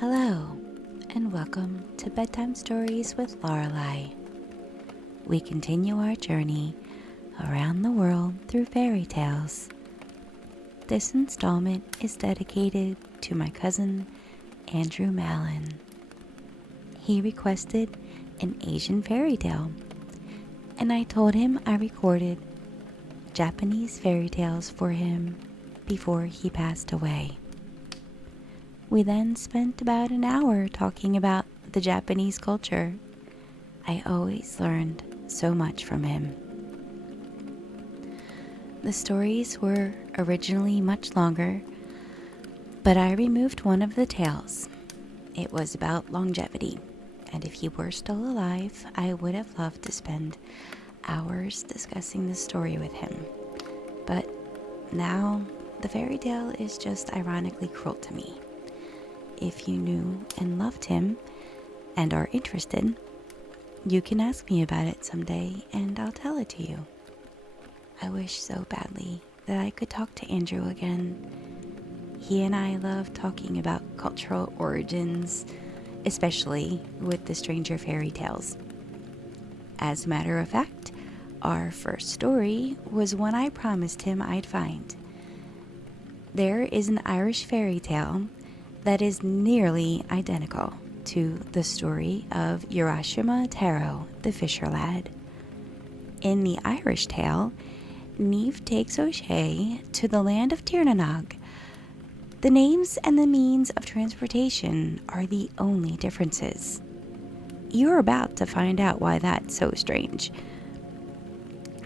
Hello, and welcome to Bedtime Stories with Lauralai. We continue our journey around the world through fairy tales. This installment is dedicated to my cousin, Andrew Mallon. He requested an Asian fairy tale, and I told him I recorded Japanese fairy tales for him before he passed away. We then spent about an hour talking about the Japanese culture. I always learned so much from him. The stories were originally much longer, but I removed one of the tales. It was about longevity, and if he were still alive, I would have loved to spend hours discussing the story with him. But now, the fairy tale is just ironically cruel to me. If you knew and loved him and are interested, you can ask me about it someday and I'll tell it to you. I wish so badly that I could talk to Andrew again. He and I love talking about cultural origins, especially with the stranger fairy tales. As a matter of fact, our first story was one I promised him I'd find. There is an Irish fairy tale that is nearly identical to the story of Urashima Taro, the fisher lad. In the Irish tale, Niamh takes Oisín to the land of Tirnanog. The names and the means of transportation are the only differences. You're about to find out why that's so strange.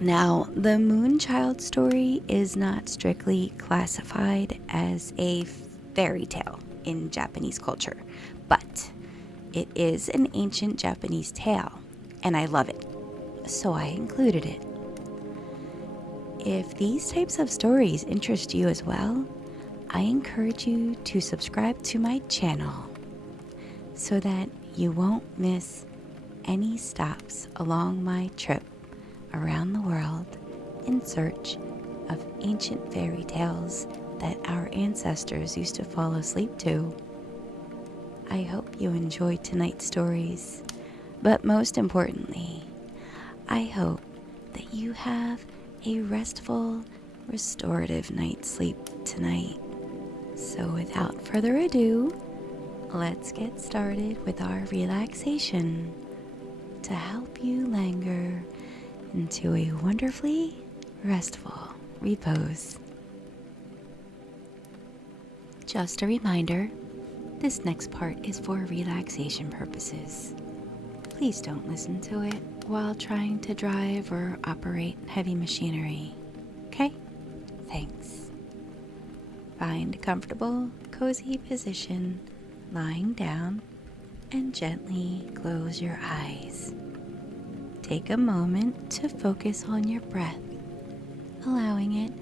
Now, the Moonchild story is not strictly classified as a fairy tale in Japanese culture, but it is an ancient Japanese tale, and I love it, so I included it. If these types of stories interest you as well, I encourage you to subscribe to my channel so that you won't miss any stops along my trip around the world in search of ancient fairy tales that our ancestors used to fall asleep to. I hope you enjoyed tonight's stories, but most importantly, I hope that you have a restful, restorative night's sleep tonight. So without further ado, let's get started with our relaxation to help you linger into a wonderfully restful repose. Just a reminder, this next part is for relaxation purposes. Please don't listen to it while trying to drive or operate heavy machinery, okay? Thanks. Find a comfortable, cozy position, lying down, and gently close your eyes. Take a moment to focus on your breath, allowing it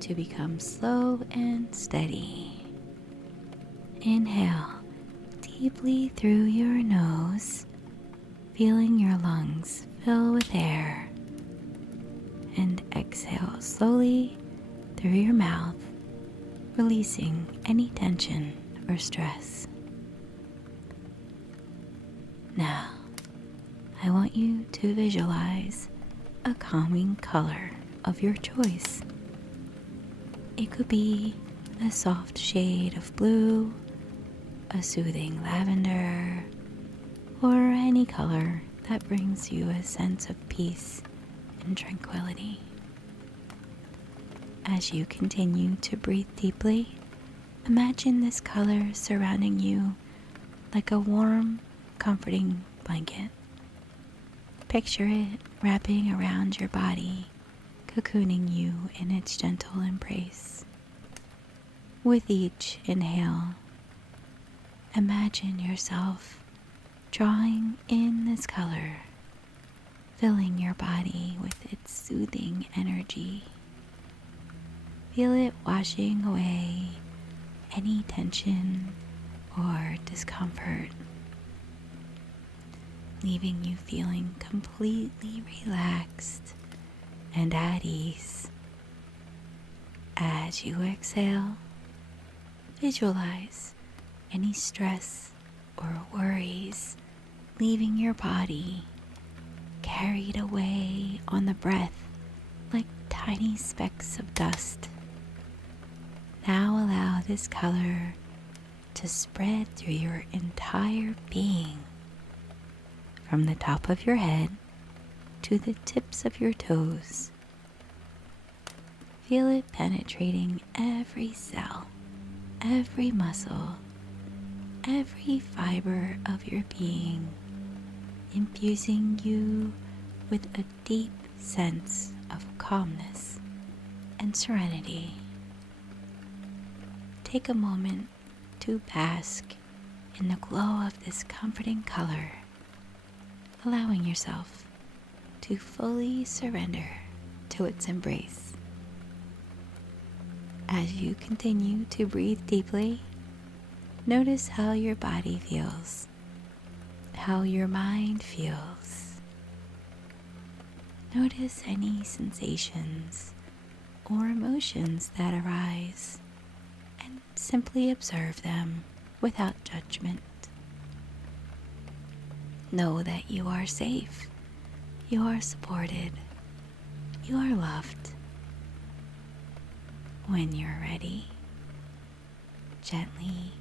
to become slow and steady. Inhale deeply through your nose, feeling your lungs fill with air, and exhale slowly through your mouth, releasing any tension or stress. Now, I want you to visualize a calming color of your choice. It could be a soft shade of blue, a soothing lavender, or any color that brings you a sense of peace and tranquility. As you continue to breathe deeply, imagine this color surrounding you like a warm, comforting blanket. Picture it wrapping around your body, cocooning you in its gentle embrace. With each inhale, imagine yourself drawing in this color, filling your body with its soothing energy. Feel it washing away any tension or discomfort, leaving you feeling completely relaxed and at ease. As you exhale, visualize any stress or worries leaving your body, carried away on the breath like tiny specks of dust. Now allow this color to spread through your entire being, from the top of your head to the tips of your toes. Feel it penetrating every cell, every muscle, every fiber of your being, infusing you with a deep sense of calmness and serenity. Take a moment to bask in the glow of this comforting color, allowing yourself to fully surrender to its embrace. As you continue to breathe deeply, notice how your body feels, how your mind feels. Notice any sensations or emotions that arise, and simply observe them without judgment. Know that you are safe, you are supported, you are loved. When you're ready, gently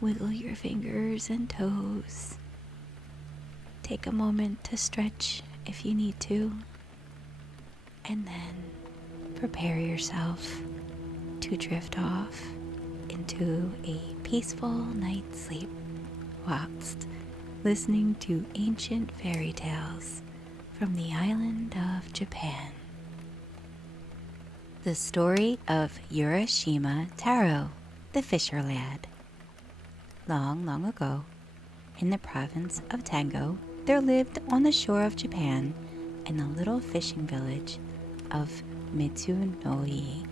wiggle your fingers and toes. Take a moment to stretch if you need to, and then prepare yourself to drift off into a peaceful night's sleep whilst listening to ancient fairy tales from the island of Japan. The Story of Urashima Taro, the Fisher Lad. Long, long ago, in the province of Tango, there lived on the shore of Japan, in the little fishing village of Mitsunoi,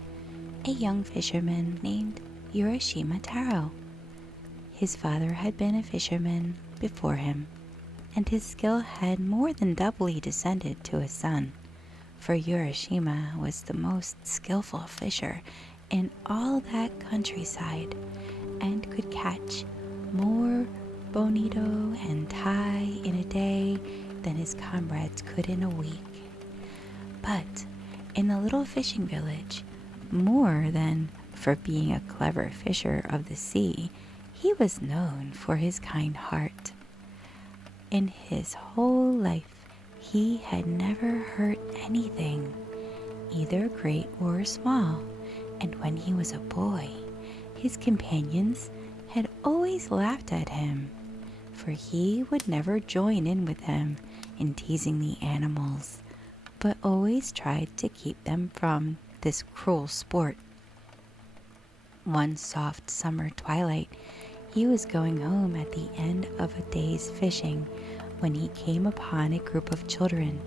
a young fisherman named Urashima Taro. His father had been a fisherman before him, and his skill had more than doubly descended to his son, for Urashima was the most skillful fisher in all that countryside, and could catch more bonito and tai in a day than his comrades could in a week. But in the little fishing village, more than for being a clever fisher of the sea, he was known for his kind heart. In his whole life, he had never hurt anything, either great or small, and when he was a boy, his companions had always laughed at him, for he would never join in with them in teasing the animals, but always tried to keep them from this cruel sport. One soft summer twilight, he was going home at the end of a day's fishing when he came upon a group of children.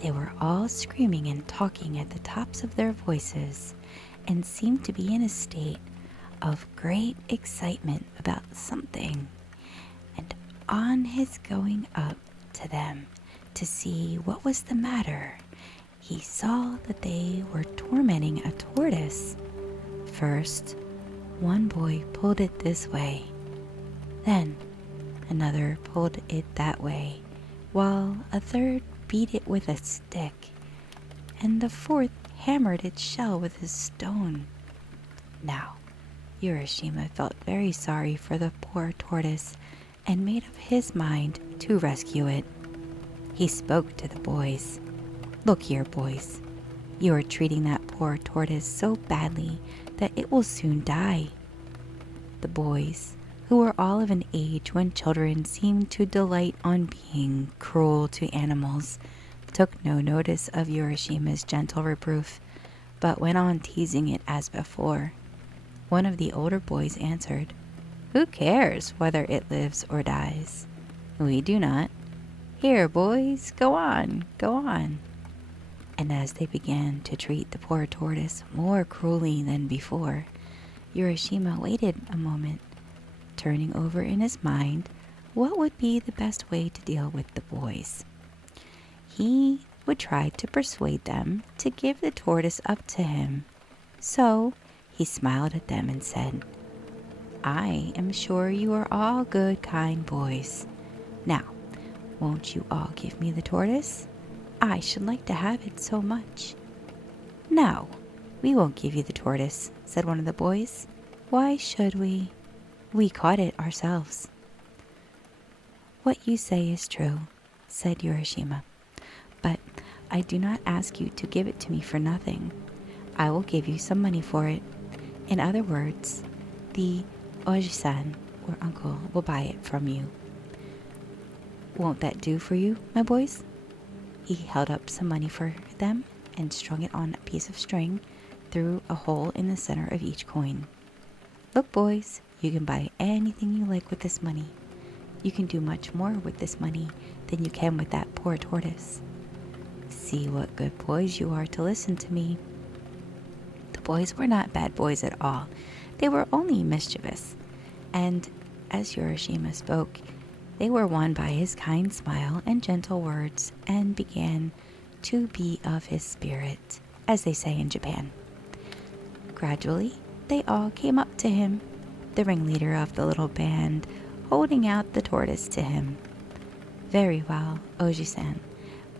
They were all screaming and talking at the tops of their voices, and seemed to be in a state of great excitement about something. And on his going up to them to see what was the matter, he saw that they were tormenting a tortoise. First, one boy pulled it this way, then another pulled it that way, while a third beat it with a stick, and the fourth hammered its shell with a stone. Now, Urashima felt very sorry for the poor tortoise, and made up his mind to rescue it. He spoke to the boys. "Look here, boys. You are treating that poor tortoise so badly that it will soon die." The boys, who were all of an age when children seemed to delight on being cruel to animals, took no notice of Urashima's gentle reproof, but went on teasing it as before. One of the older boys answered, "Who cares whether it lives or dies? We do not. Here, boys, go on, go on." And as they began to treat the poor tortoise more cruelly than before, Urashima waited a moment, turning over in his mind what would be the best way to deal with the boys. He would try to persuade them to give the tortoise up to him. So he smiled at them and said, I am sure you are all good, kind boys. Now, won't you all give me the tortoise? I should like to have it so much." "No, we won't give you the tortoise," said one of the boys. "Why should we? We caught it ourselves." "What you say is true," said Urashima, "but I do not ask you to give it to me for nothing. I will give you some money for it. In other words, the Oisín, or uncle, will buy it from you. Won't that do for you, my boys?" He held up some money for them and strung it on a piece of string through a hole in the center of each coin. "Look, boys, you can buy anything you like with this money. You can do much more with this money than you can with that poor tortoise. See what good boys you are to listen to me." The boys were not bad boys at all. They were only mischievous. And as Urashima spoke, they were won by his kind smile and gentle words and began to be of his spirit, as they say in Japan. Gradually, they all came up to him, the ringleader of the little band holding out the tortoise to him. "Very well, Oji-san,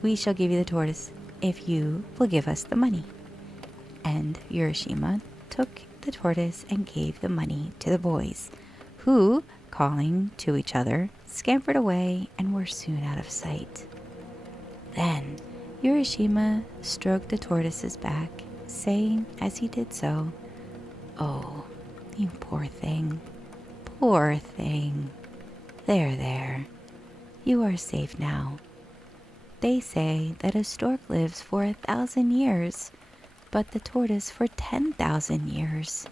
we shall give you the tortoise if you will give us the money." And Urashima took the tortoise and gave the money to the boys, who, calling to each other, scampered away and were soon out of sight. Then Urashima stroked the tortoise's back, saying as he did so, "Oh, you poor thing, poor thing. There, there. You are safe now. They say that a stork lives for 1,000 years, but the tortoise for 10,000 years.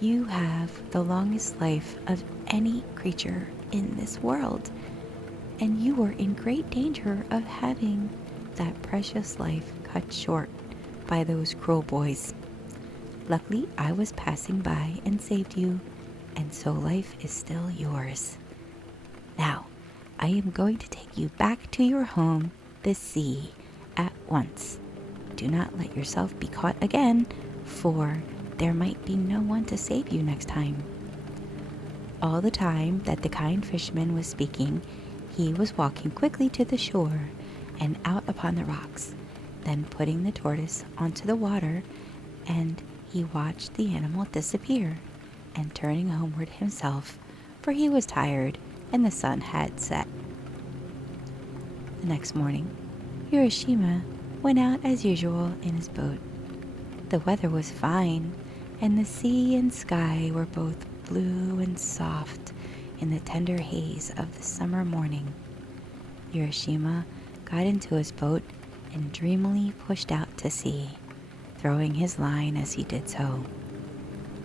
You have the longest life of any creature in this world, and you were in great danger of having that precious life cut short by those cruel boys. Luckily, I was passing by and saved you, and so life is still yours. Now, I am going to take you back to your home, the sea, at once. Do not let yourself be caught again, for there might be no one to save you next time." All the time that the kind fisherman was speaking, he was walking quickly to the shore and out upon the rocks, then putting the tortoise onto the water, and he watched the animal disappear and turning homeward himself, for he was tired and the sun had set. The next morning, Urashima went out as usual in his boat. The weather was fine, and the sea and sky were both blue and soft in the tender haze of the summer morning. Urashima got into his boat and dreamily pushed out to sea, throwing his line as he did so.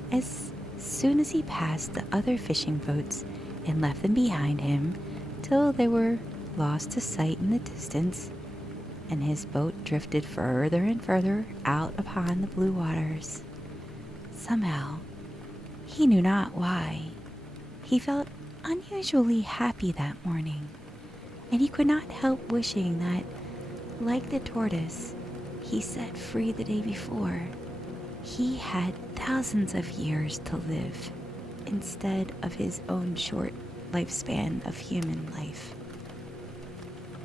As soon as he passed the other fishing boats and left them behind him till they were lost to sight in the distance, and his boat drifted further and further out upon the blue waters. Somehow, he knew not why, he felt unusually happy that morning, and he could not help wishing that, like the tortoise he set free the day before, he had thousands of years to live instead of his own short lifespan of human life.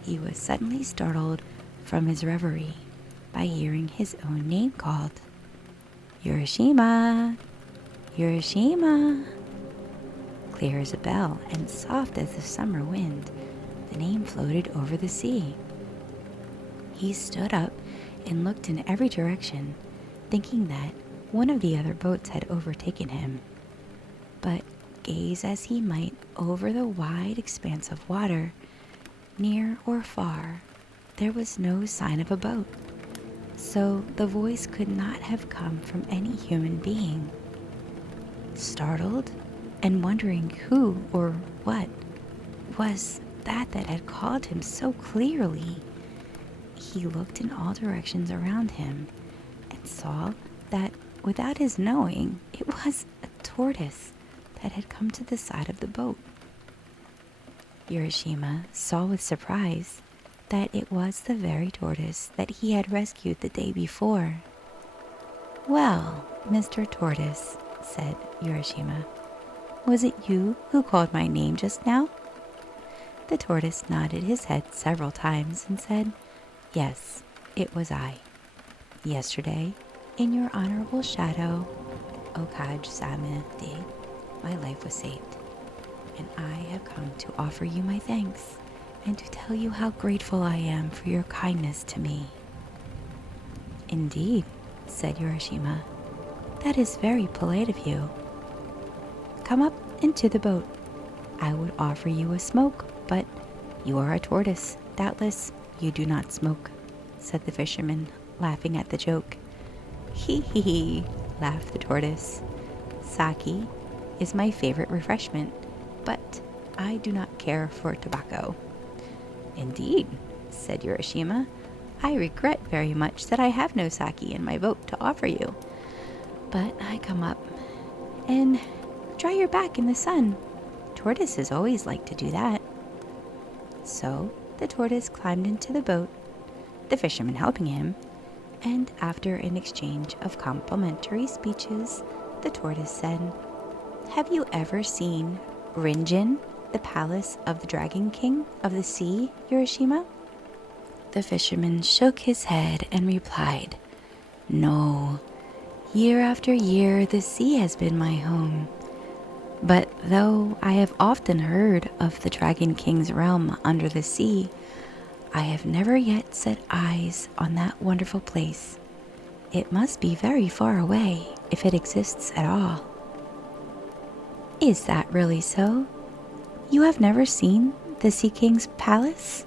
He was suddenly startled from his reverie by hearing his own name called. "Urashima! Urashima!" Clear as a bell and soft as the summer wind, the name floated over the sea. He stood up and looked in every direction, thinking that one of the other boats had overtaken him. But gaze as he might over the wide expanse of water, near or far, there was no sign of a boat, so the voice could not have come from any human being. Startled and wondering who or what was that had called him so clearly, he looked in all directions around him and saw that, without his knowing, it was a tortoise that had come to the side of the boat. Urashima saw with surprise that it was the very tortoise that he had rescued the day before. "Well, Mr. Tortoise," said Urashima, Was it you who called my name just now?" The tortoise nodded his head several times and said, "Yes, it was I. Yesterday, in your honorable shadow, Okaj Same Day, my life was saved, and I have come to offer you my thanks and to tell you how grateful I am for your kindness to me." "Indeed," said Urashima, "that is very polite of you. Come up into the boat. I would offer you a smoke, but you are a tortoise. Doubtless you do not smoke," said the fisherman, laughing at the joke. "Hee hee hee," laughed the tortoise. "Sake is my favorite refreshment, but I do not care for tobacco." "Indeed," said Urashima, "I regret very much that I have no sake in my boat to offer you, but I come up and dry your back in the sun. Tortoises always like to do that." So the tortoise climbed into the boat, the fisherman helping him, and after an exchange of complimentary speeches, the tortoise said, "Have you ever seen Rinjin, the palace of the Dragon King of the Sea, Urashima?" The fisherman shook his head and replied, "No. Year after year, the sea has been my home. But though I have often heard of the Dragon King's realm under the sea, I have never yet set eyes on that wonderful place. It must be very far away if it exists at all." "Is that really so? You have never seen the Sea King's palace?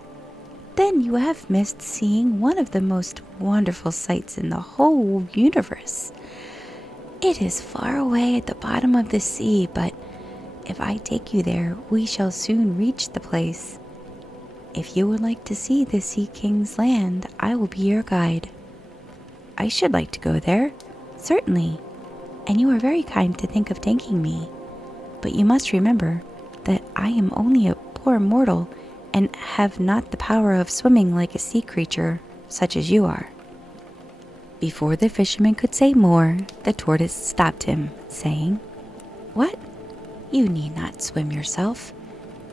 Then you have missed seeing one of the most wonderful sights in the whole universe. It is far away at the bottom of the sea, but if I take you there, we shall soon reach the place. If you would like to see the Sea King's land, I will be your guide." "I should like to go there, certainly, and you are very kind to think of taking me. But you must remember that I am only a poor mortal and have not the power of swimming like a sea creature such as you are." Before the fisherman could say more, the tortoise stopped him, saying, "What? You need not swim yourself.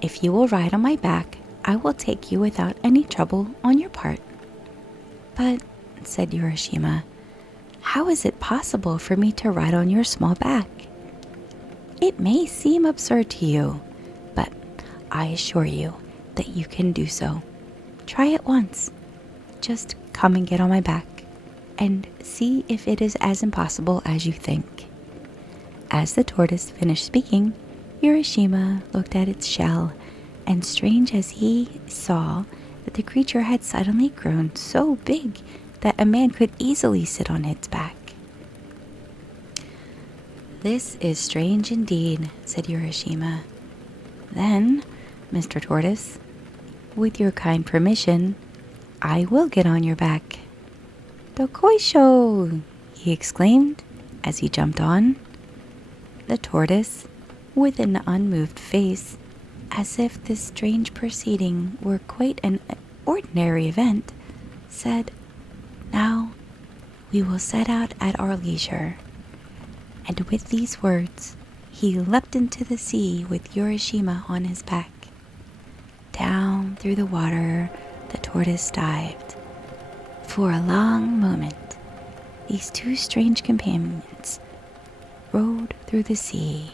If you will ride on my back, I will take you without any trouble on your part." "But," said Urashima, "how is it possible for me to ride on your small back?" "It may seem absurd to you, but I assure you that you can do so. Try it once. Just come and get on my back, and see if it is as impossible as you think." As the tortoise finished speaking, Urashima looked at its shell, and strange as he saw that the creature had suddenly grown so big that a man could easily sit on its back. "This is strange indeed," said Urashima. "Then, Mr. Tortoise, with your kind permission, I will get on your back." "Dokoisho!" he exclaimed as he jumped on. The tortoise, with an unmoved face, as if this strange proceeding were quite an ordinary event, said, "Now we will set out at our leisure." And with these words, he leapt into the sea with Urashima on his back. Down through the water the tortoise dived. For a long moment, these two strange companions rode through the sea.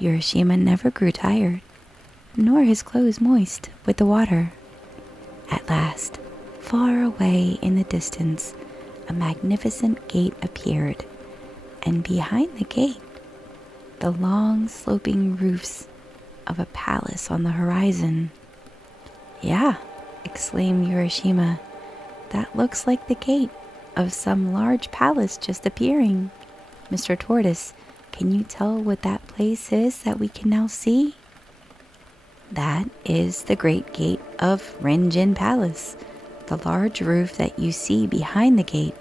Urashima never grew tired, nor his clothes moist with the water. At last, far away in the distance, a magnificent gate appeared, and behind the gate, the long sloping roofs of a palace on the horizon. "Yeah," exclaimed Urashima, "that looks like the gate of some large palace just appearing. Mr. Tortoise, can you tell what that place is that we can now see?" "That is the great gate of Rinjin Palace. The large roof that you see behind the gate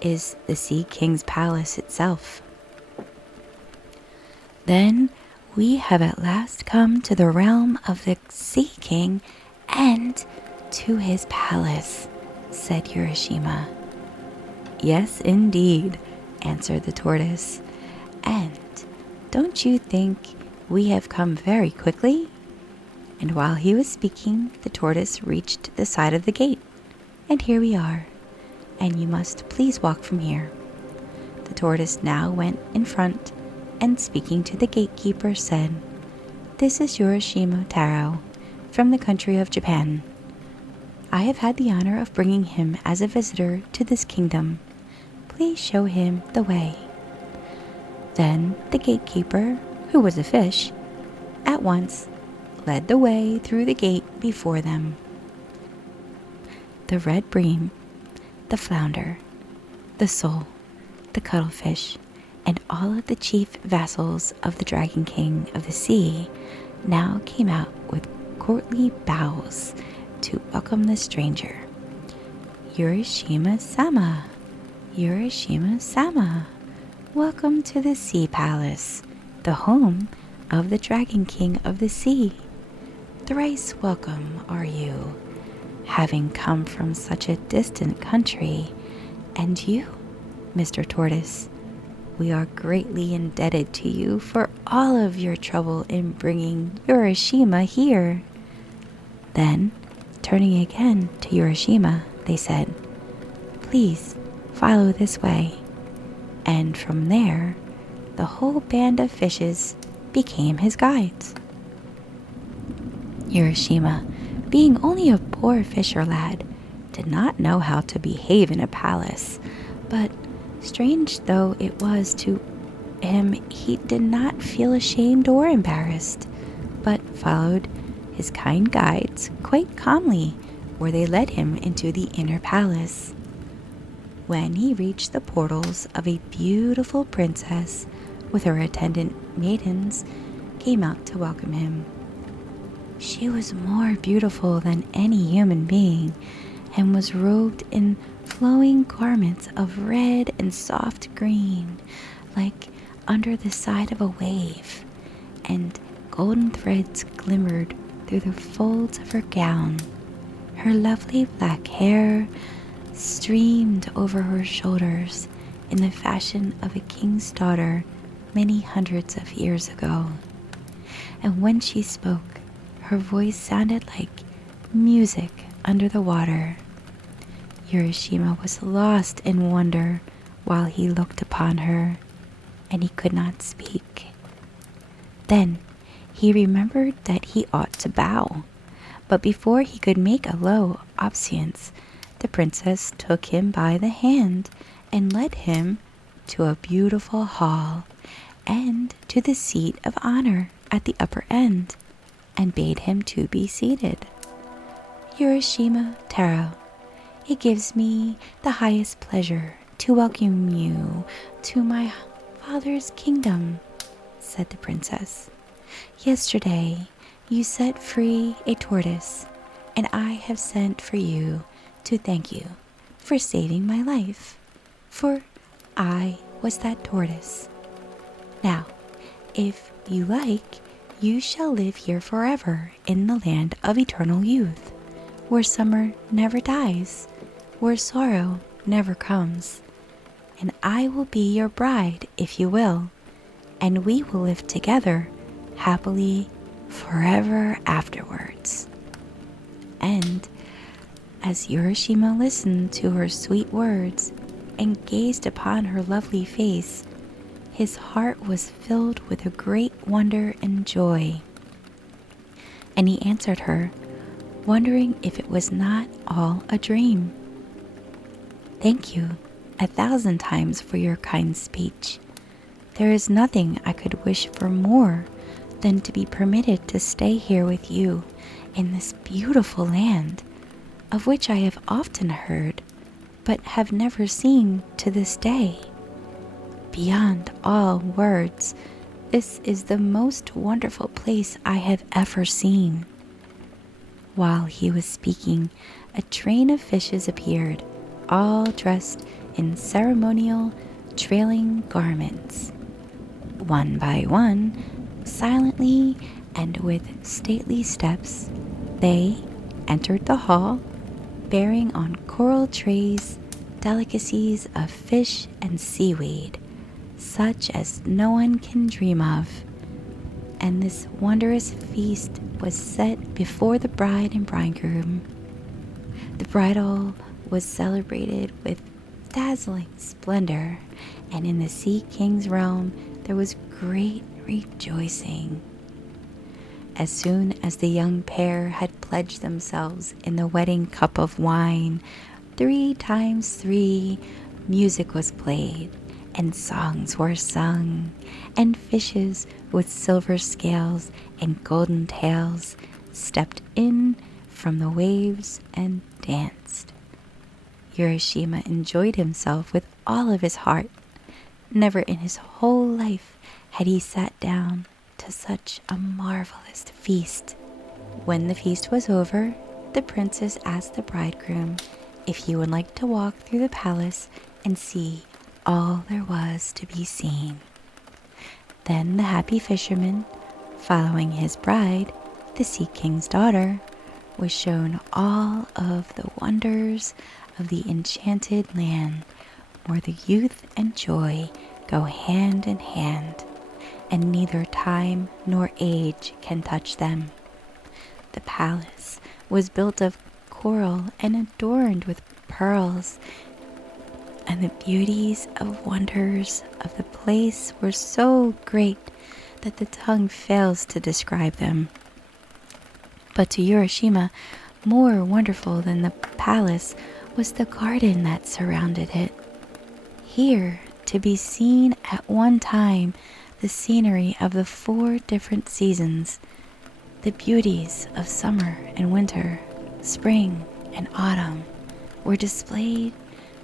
is the Sea King's palace itself." "Then we have at last come to the realm of the Sea King and to his palace," said Urashima. "Yes, indeed," answered the tortoise. "And don't you think We have come very quickly." And while he was speaking, the tortoise reached the side of the gate. "And here we are, and you must please walk from here." The tortoise now went in front, and speaking to the gatekeeper said, "This is Urashima Taro, from the country of Japan. I have had the honor of bringing him as a visitor to this kingdom. Please show him the way." Then the gatekeeper, who was a fish, at once led the way through the gate before them. The red bream, the flounder, the sole, the cuttlefish, and all of the chief vassals of the Dragon King of the Sea now came out with courtly bows to welcome the stranger. "Urashima-sama, Urashima-sama, welcome to the Sea Palace, the home of the Dragon King of the Sea. Thrice welcome are you, having come from such a distant country. And you, Mr. Tortoise, we are greatly indebted to you for all of your trouble in bringing Urashima here." Then, turning again to Urashima, they said, "Please follow this way." And from there, the whole band of fishes became his guides. Urashima, being only a poor fisher lad, did not know how to behave in a palace, but strange though it was to him, he did not feel ashamed or embarrassed, but followed his kind guides quite calmly, where they led him into the inner palace. When he reached the portals of a beautiful princess with her attendant maidens came out to welcome him. She was more beautiful than any human being, and was robed in flowing garments of red and soft green, like under the side of a wave, and golden threads glimmered through the folds of her gown. Her lovely black hair streamed over her shoulders in the fashion of a king's daughter many hundreds of years ago. And when she spoke, her voice sounded like music under the water. Urashima was lost in wonder while he looked upon her, and he could not speak. Then he remembered that he ought to bow, but before he could make a low obeisance, the princess took him by the hand and led him to a beautiful hall and to the seat of honor at the upper end, and bade him to be seated. "Urashima Taro, it gives me the highest pleasure to welcome you to my father's kingdom," said the princess. "Yesterday you set free a tortoise, and I have sent for you to thank you for saving my life, for I was that tortoise. Now, if you like, you shall live here forever in the land of eternal youth, where summer never dies, where sorrow never comes. And I will be your bride if you will, and we will live together happily forever afterwards." And as Urashima listened to her sweet words and gazed upon her lovely face, his heart was filled with a great wonder and joy. And he answered her, wondering if it was not all a dream. "Thank you 1,000 times for your kind speech. There is nothing I could wish for more than to be permitted to stay here with you in this beautiful land, of which I have often heard, but have never seen to this day. Beyond all words, this is the most wonderful place I have ever seen." While he was speaking, a train of fishes appeared, all dressed in ceremonial, trailing garments. One by one, silently and with stately steps, they entered the hall, bearing on coral trays delicacies of fish and seaweed, such as no one can dream of. and this wondrous feast was set before the bride and bridegroom. The bridal was celebrated with dazzling splendor, and in the Sea King's realm there was great rejoicing. As soon as the young pair had pledged themselves in the wedding cup of wine, 3 times 3 music was played, and songs were sung, and fishes with silver scales and golden tails stepped in from the waves and danced. Urashima enjoyed himself with all of his heart. Never in his whole life had he sat down to such a marvelous feast. When the feast was over, the princess asked the bridegroom if he would like to walk through the palace and see all there was to be seen. Then the happy fisherman, following his bride, the Sea King's daughter, was shown all of the wonders of the enchanted land, where the youth and joy go hand in hand, and neither time nor age can touch them. The palace was built of coral and adorned with pearls, and the beauties of wonders of the place were so great that the tongue fails to describe them. But to Urashima, more wonderful than the palace was the garden that surrounded it. Here, to be seen at one time the scenery of the 4 different seasons, the beauties of summer and winter, spring and autumn, were displayed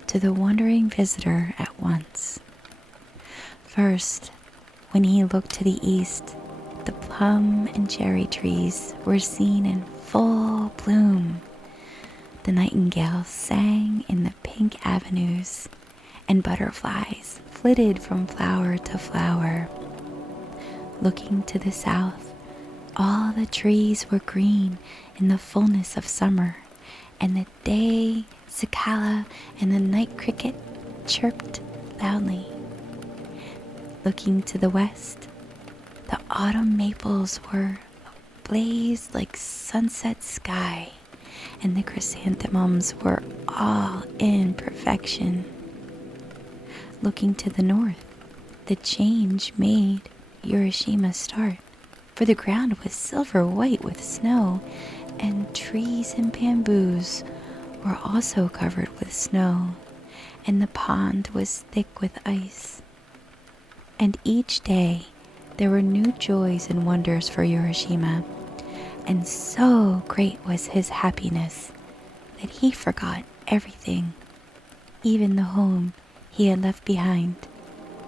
to the wondering visitor at once. First, when he looked to the east, the plum and cherry trees were seen in full bloom. The nightingale sang in the pink avenues, and butterflies flitted from flower to flower. Looking to the south, all the trees were green in the fullness of summer, and the day cicala and the night cricket chirped loudly. Looking to the west, the autumn maples were ablaze like sunset sky, and the chrysanthemums were all in perfection. Looking to the north, the change made Urashima start, for the ground was silver white with snow, and trees and bamboos were also covered with snow, and the pond was thick with ice. And each day there were new joys and wonders for Urashima, and so great was his happiness that he forgot everything, even the home he had left behind,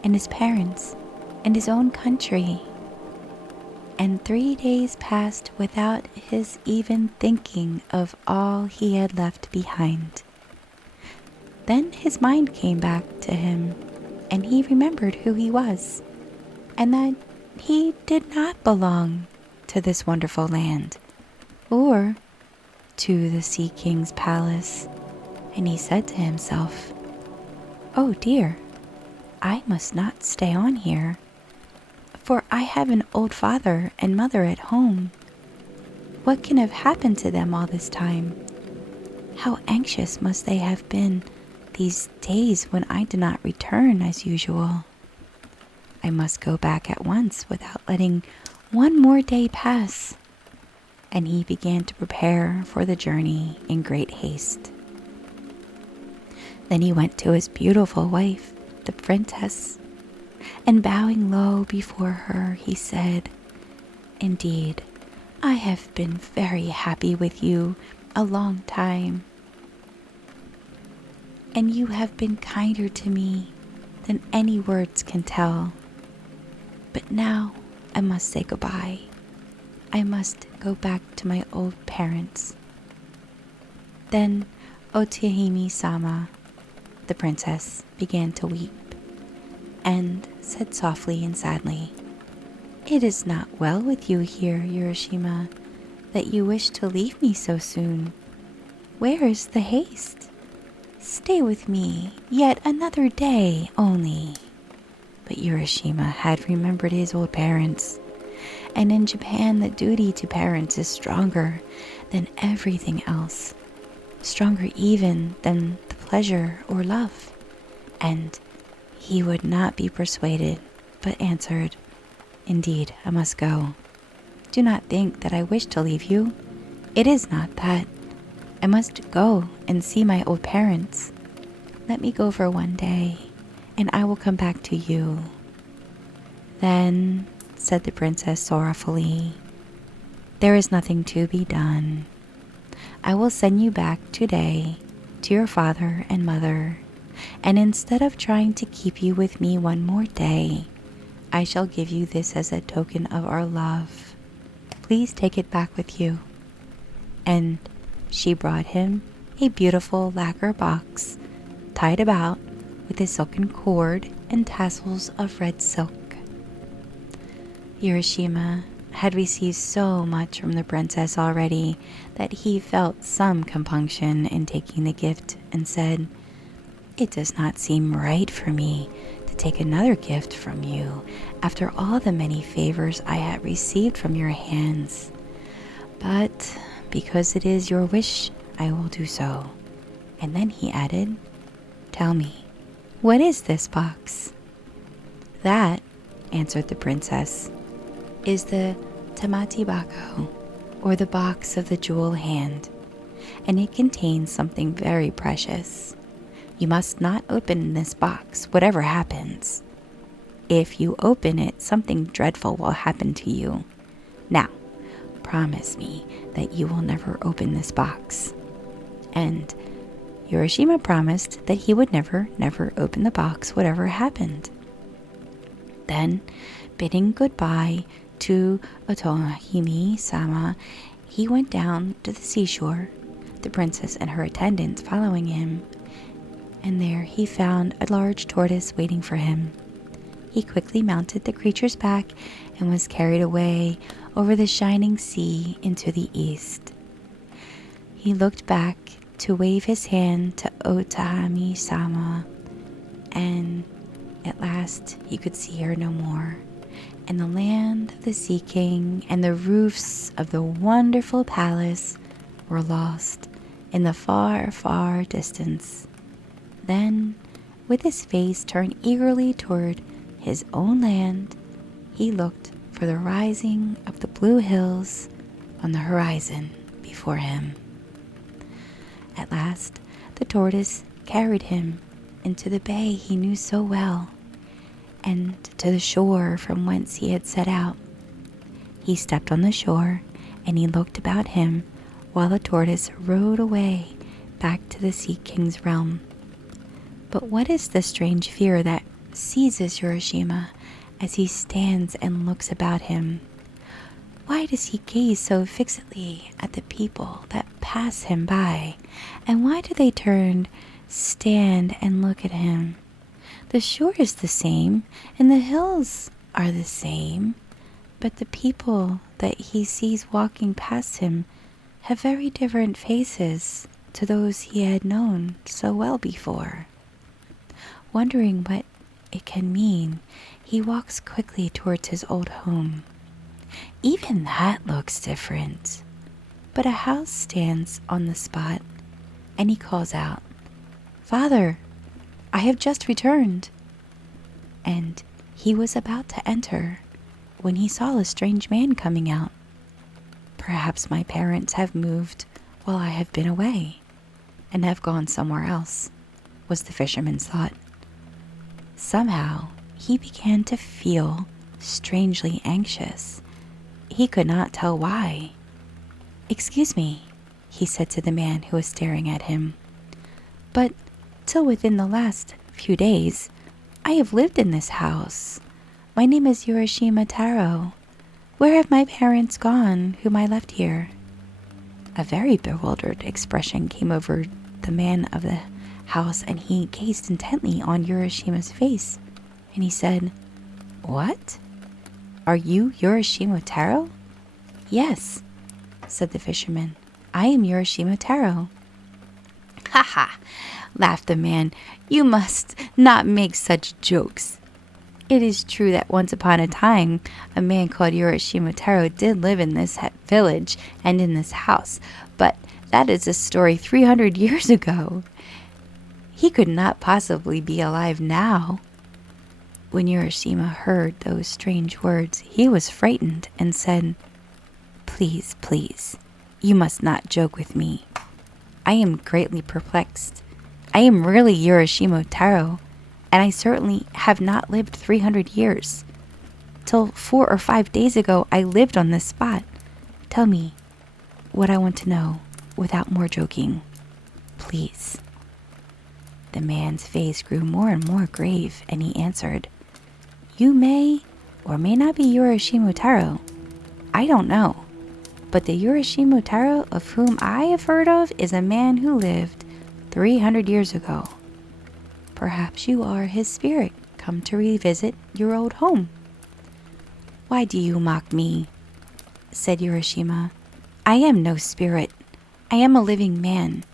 and his parents, and his own country. And 3 days passed without his even thinking of all he had left behind. Then his mind came back to him, and he remembered who he was, and that he did not belong to this wonderful land, or to the Sea King's palace. And he said to himself, "Oh dear, I must not stay on here, for I have an old father and mother at home. What can have happened to them all this time? How anxious must they have been these days when I did not return as usual. I must go back at once without letting one more day pass." And he began to prepare for the journey in great haste. Then he went to his beautiful wife, the princess, and bowing low before her, he said, "Indeed, I have been very happy with you a long time, and you have been kinder to me than any words can tell. But now I must say goodbye. I must go back to my old parents." Then Otahime-sama, the princess, began to weep, and said softly and sadly, "It is not well with you here, Urashima, that you wish to leave me so soon. Where is the haste? Stay with me yet another day only." But Urashima had remembered his old parents, And in Japan, the duty to parents is stronger than everything else, stronger even than the pleasure or love. And he would not be persuaded, but answered, "Indeed, I must go. Do not think that I wish to leave you. It is not that. I must go and see my old parents. Let me go for one day, and I will come back to you." "Then," said the princess sorrowfully, "there is nothing to be done. I will send you back today to your father and mother, and instead of trying to keep you with me one more day, I shall give you this as a token of our love. Please take it back with you." And she brought him a beautiful lacquer box tied about with a silken cord and tassels of red silk. Urashima had received so much from the princess already that he felt some compunction in taking the gift and said, "It does not seem right for me to take another gift from you after all the many favors I had received from your hands. But because it is your wish, I will do so." And then he added, "Tell me, what is this box?" "That," answered the princess, "is the tamati bako, or the box of the jewel hand, and it contains something very precious. You must not open this box, whatever happens. If you open it, something dreadful will happen to you. Now, promise me that you will never open this box." And Urashima promised that he would never open the box, whatever happened. Then, bidding goodbye to Otohime-sama, he went down to the seashore, the princess and her attendants following him, and there he found a large tortoise waiting for him. He quickly mounted the creature's back and was carried away over the shining sea into the east. He looked back to wave his hand to Otohime-sama, and at last he could see her no more. And the land of the Sea King and the roofs of the wonderful palace were lost in the far, far distance. Then, with his face turned eagerly toward his own land, he looked for the rising of the blue hills on the horizon before him. At last, the tortoise carried him into the bay he knew so well, and to the shore from whence he had set out. He stepped on the shore, and he looked about him while the tortoise rowed away back to the Sea King's realm. But what is the strange fear that seizes Urashima as he stands and looks about him? Why does he gaze so fixedly at the people that pass him by? And why do they turn, stand, and look at him? The shore is the same, and the hills are the same, but the people that he sees walking past him have very different faces to those he had known so well before. Wondering what it can mean, he walks quickly towards his old home. Even that looks different, but a house stands on the spot, and he calls out, "Father, I have just returned." And he was about to enter when he saw a strange man coming out. "Perhaps my parents have moved while I have been away, and have gone somewhere else," was the fisherman's thought. Somehow, he began to feel strangely anxious. He could not tell why. "Excuse me," he said to the man who was staring at him, "but till within the last few days, I have lived in this house. My name is Urashima Taro. Where have my parents gone whom I left here?" A very bewildered expression came over the man of the house, and he gazed intently on Urashima's face, and he said, "What? Are you Urashima Taro?" "Yes," said the fisherman. "I am Urashima Taro." "Ha ha!" laughed the man. "You must not make such jokes. It is true that once upon a time, a man called Urashima Taro did live in this village and in this house, but that is a story 300 years ago. He could not possibly be alive now. When Urashima heard those strange words, he was frightened and said, "Please, please, you must not joke with me. I am greatly perplexed. I am really Urashima Taro, and I certainly have not lived 300 years. Till 4 or 5 days ago, I lived on this spot. Tell me what I want to know without more joking. Please." The man's face grew more and more grave, and he answered, "You may or may not be Urashima Taro. I don't know. But the Urashima Taro of whom I have heard of is a man who lived 300 years ago. Perhaps you are his spirit come to revisit your old home." "Why do you mock me?" said Urashima. "I am no spirit. I am a living man.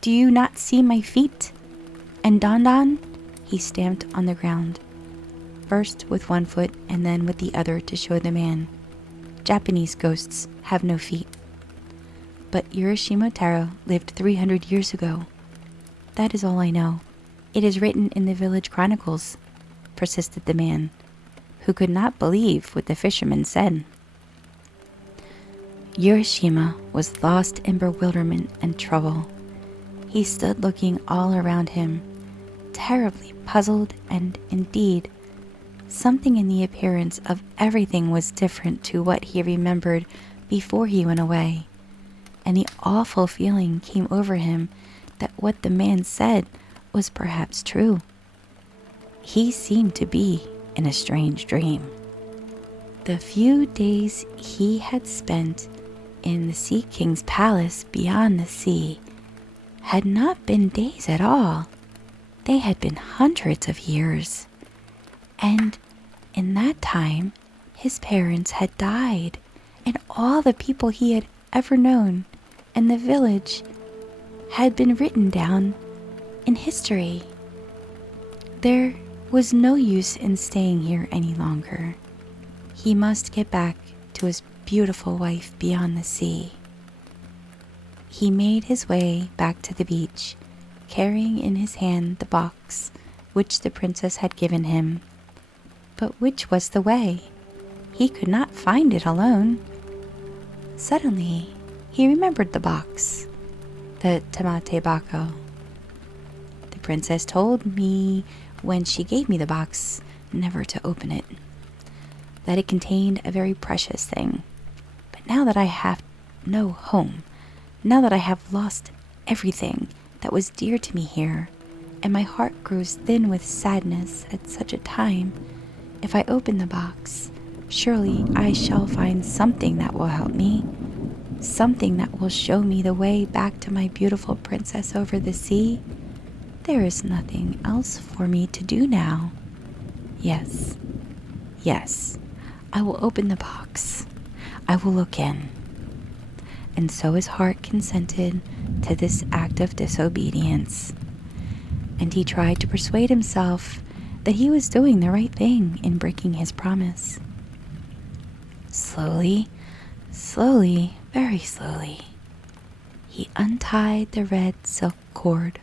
Do you not see my feet? And Dandan," he stamped on the ground, first with one foot and then with the other to show the man. "Japanese ghosts have no feet. But Urashima Taro lived 300 years ago. That is all I know. It is written in the village chronicles," persisted the man, who could not believe what the fisherman said. Urashima was lost in bewilderment and trouble. He stood looking all around him, terribly puzzled, and indeed, something in the appearance of everything was different to what he remembered before he went away, and the awful feeling came over him that what the man said was perhaps true. He seemed to be in a strange dream. The few days he had spent in the Sea King's palace beyond the sea had not been days at all. They had been hundreds of years. And in that time, his parents had died, and all the people he had ever known and the village had been written down in history. There was no use in staying here any longer. He must get back to his beautiful wife beyond the sea. He made his way back to the beach, carrying in his hand the box which the princess had given him. But which was the way? He could not find it alone. Suddenly, he remembered the box, the tamate bako. The princess told me when she gave me the box never to open it, that it contained a very precious thing. But now that I have no home, now that I have lost everything that was dear to me here, and my heart grows thin with sadness at such a time, if I open the box, surely I shall find something that will help me, something that will show me the way back to my beautiful princess over the sea. There is nothing else for me to do now. Yes, I will open the box. I will look in." And so his heart consented to this act of disobedience, and he tried to persuade himself that he was doing the right thing in breaking his promise. Slowly, very slowly, he untied the red silk cord.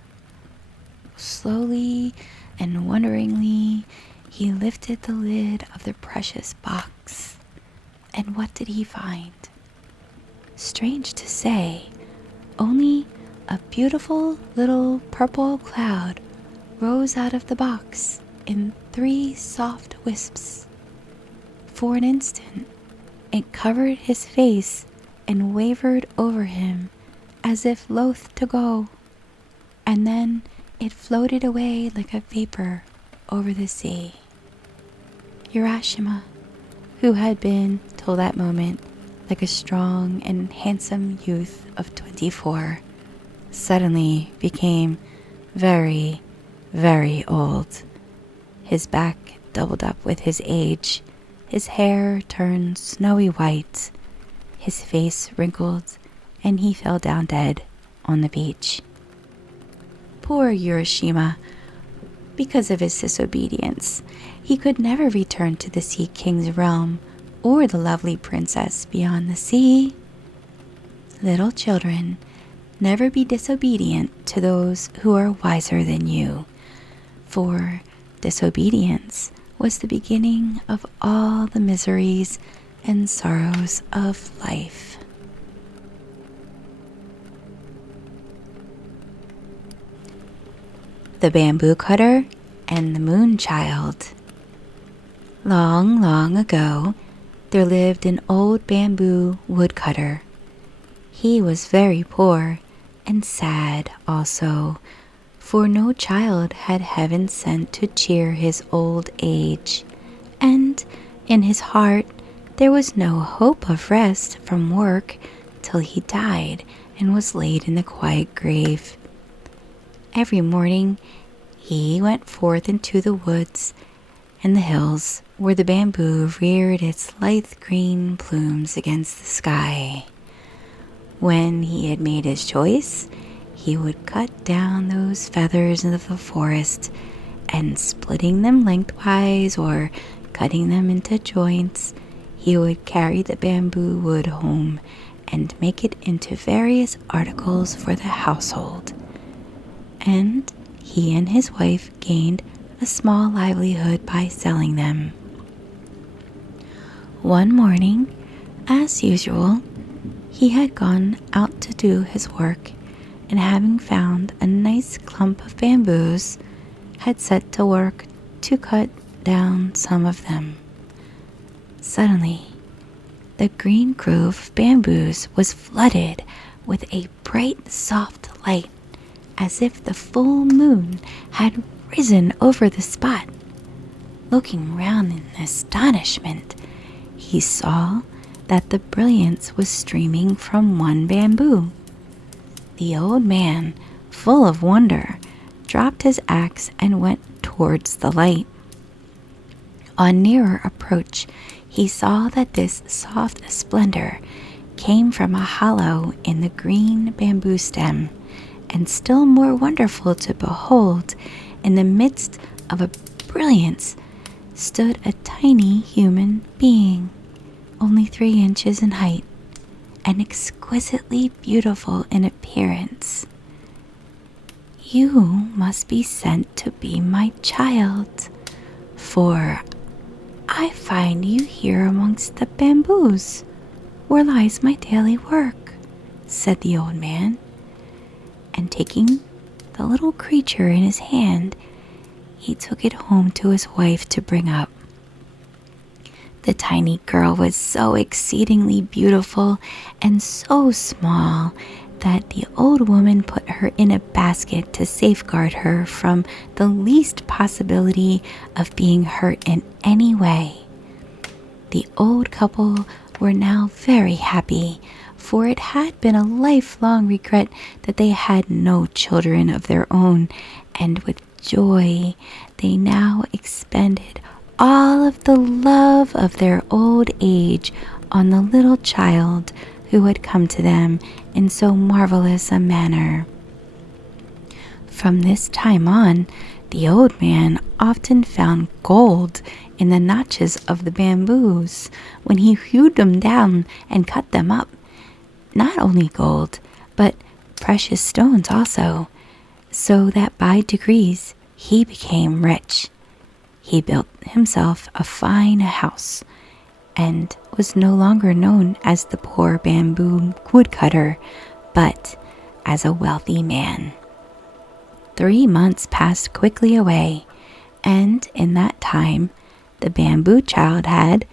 Slowly and wonderingly, he lifted the lid of the precious box. And what did he find? Strange to say, only a beautiful little purple cloud rose out of the box in 3 soft wisps. For an instant, it covered his face and wavered over him as if loath to go, and then it floated away like a vapor over the sea. Urashima, who had been, till that moment, like a strong and handsome youth of 24, suddenly became very, very old. His back doubled up with his age, his hair turned snowy white, his face wrinkled, and he fell down dead on the beach. Poor Urashima, because of his disobedience, he could never return to the Sea King's realm or the lovely princess beyond the sea. Little children, never be disobedient to those who are wiser than you, for disobedience was the beginning of all the miseries and sorrows of life. The Bamboo Cutter and the Moon Child. Long, long ago, there lived an old bamboo woodcutter. He was very poor and sad also, for no child had heaven sent to cheer his old age, and in his heart there was no hope of rest from work till he died and was laid in the quiet grave. Every morning he went forth into the woods and the hills where the bamboo reared its lithe green plumes against the sky. When he had made his choice, he would cut down those feathers of the forest, and splitting them lengthwise or cutting them into joints, he would carry the bamboo wood home and make it into various articles for the household. And he and his wife gained a small livelihood by selling them. One morning, as usual, he had gone out to do his work, and having found a nice clump of bamboos, had set to work to cut down some of them. Suddenly, the green grove of bamboos was flooded with a bright, soft light, as if the full moon had risen over the spot. Looking round in astonishment, he saw that the brilliance was streaming from one bamboo. The old man, full of wonder, dropped his axe and went towards the light. On nearer approach, he saw that this soft splendor came from a hollow in the green bamboo stem, and still more wonderful to behold, in the midst of a brilliance stood a tiny human being, only 3 inches in height, and exquisitely beautiful in appearance. "You must be sent to be my child, for I find you here amongst the bamboos, where lies my daily work," said the old man, and taking the little creature in his hand, he took it home to his wife to bring up. The tiny girl was so exceedingly beautiful and so small that the old woman put her in a basket to safeguard her from the least possibility of being hurt in any way. The old couple were now very happy, for it had been a lifelong regret that they had no children of their own, and with joy they now expended all of the love of their old age on the little child who had come to them in so marvelous a manner. From this time on, the old man often found gold in the notches of the bamboos when he hewed them down and cut them up. Not only gold, but precious stones also, so that by degrees he became rich. He built himself a fine house, and was no longer known as the poor bamboo woodcutter, but as a wealthy man. 3 months passed quickly away, and in that time the bamboo child had,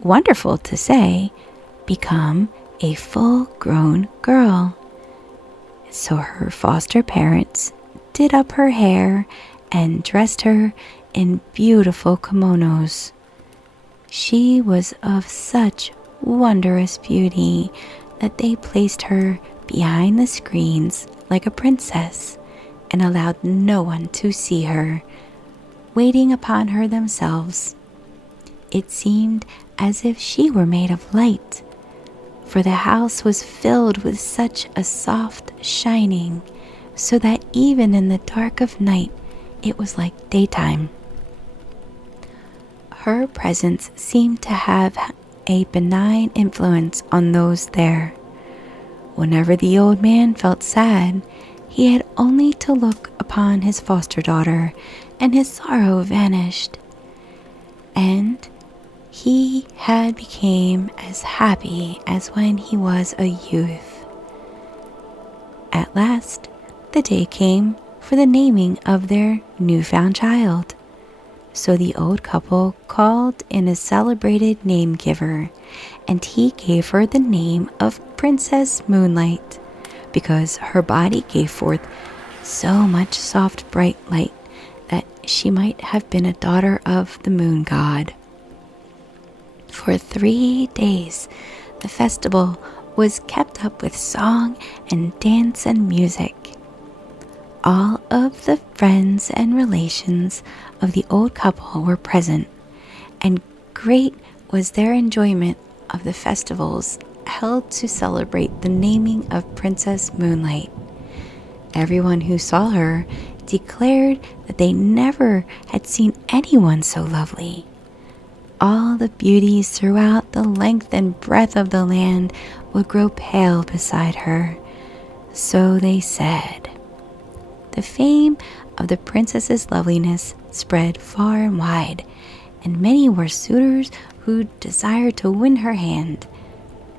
wonderful to say, become a full-grown girl. So her foster parents did up her hair and dressed her in beautiful kimonos. She was of such wondrous beauty that they placed her behind the screens like a princess and allowed no one to see her, waiting upon her themselves. It seemed as if she were made of light, for the house was filled with such a soft shining, so that even in the dark of night it was like daytime. Her presence seemed to have a benign influence on those there. Whenever the old man felt sad, he had only to look upon his foster daughter, and his sorrow vanished, and he had become as happy as when he was a youth. At last, the day came for the naming of their newfound child. So the old couple called in a celebrated name giver, and he gave her the name of Princess Moonlight, because her body gave forth so much soft bright light that she might have been a daughter of the moon god. For 3 days the festival was kept up with song and dance and music. All of the friends and relations of the old couple were present, and great was their enjoyment of the festivals held to celebrate the naming of Princess Moonlight. Everyone who saw her declared that they never had seen anyone so lovely. All the beauties throughout the length and breadth of the land would grow pale beside her. So they said. The fame of the princess's loveliness spread far and wide, and many were suitors who desired to win her hand,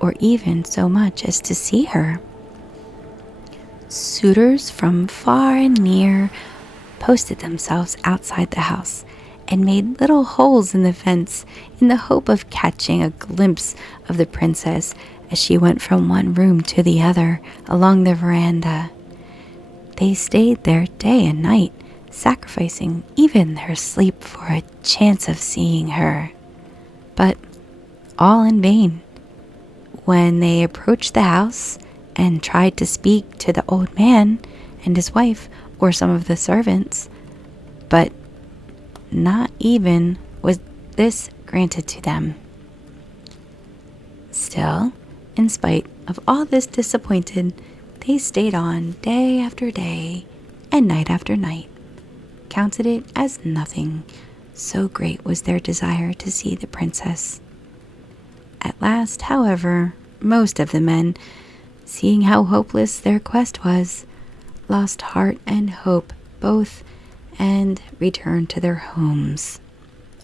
or even so much as to see her. Suitors from far and near posted themselves outside the house and made little holes in the fence in the hope of catching a glimpse of the princess as she went from one room to the other along the veranda. They stayed there day and night, sacrificing even their sleep for a chance of seeing her. But all in vain. When they approached the house and tried to speak to the old man and his wife or some of the servants, but not even was this granted to them. Still, in spite of all this disappointed, they stayed on day after day and night after night, counted it as nothing, so great was their desire to see the princess. At last, however, most of the men, seeing how hopeless their quest was, lost heart and hope both and returned to their homes,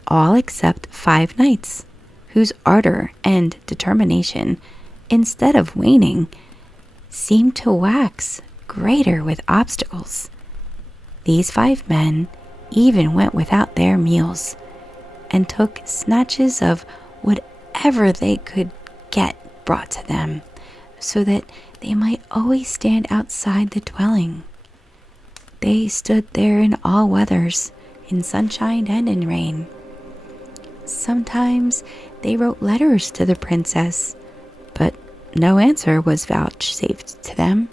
all except 5 knights, whose ardor and determination, instead of waning, seemed to wax greater with obstacles. These 5 men even went without their meals, and took snatches of whatever they could get brought to them, so that they might always stand outside the dwelling. They stood there in all weathers, in sunshine and in rain. Sometimes they wrote letters to the princess, but no answer was vouchsafed to them.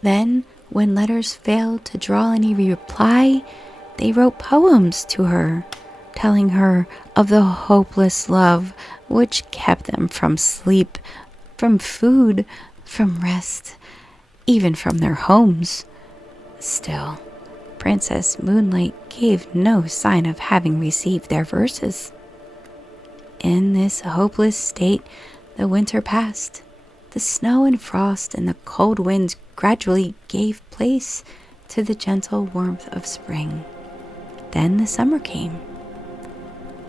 Then, when letters failed to draw any reply, they wrote poems to her, telling her of the hopeless love which kept them from sleep, from food, from rest, even from their homes. Still, Princess Moonlight gave no sign of having received their verses. In this hopeless state, the winter passed. The snow and frost and the cold winds gradually gave place to the gentle warmth of spring. Then the summer came,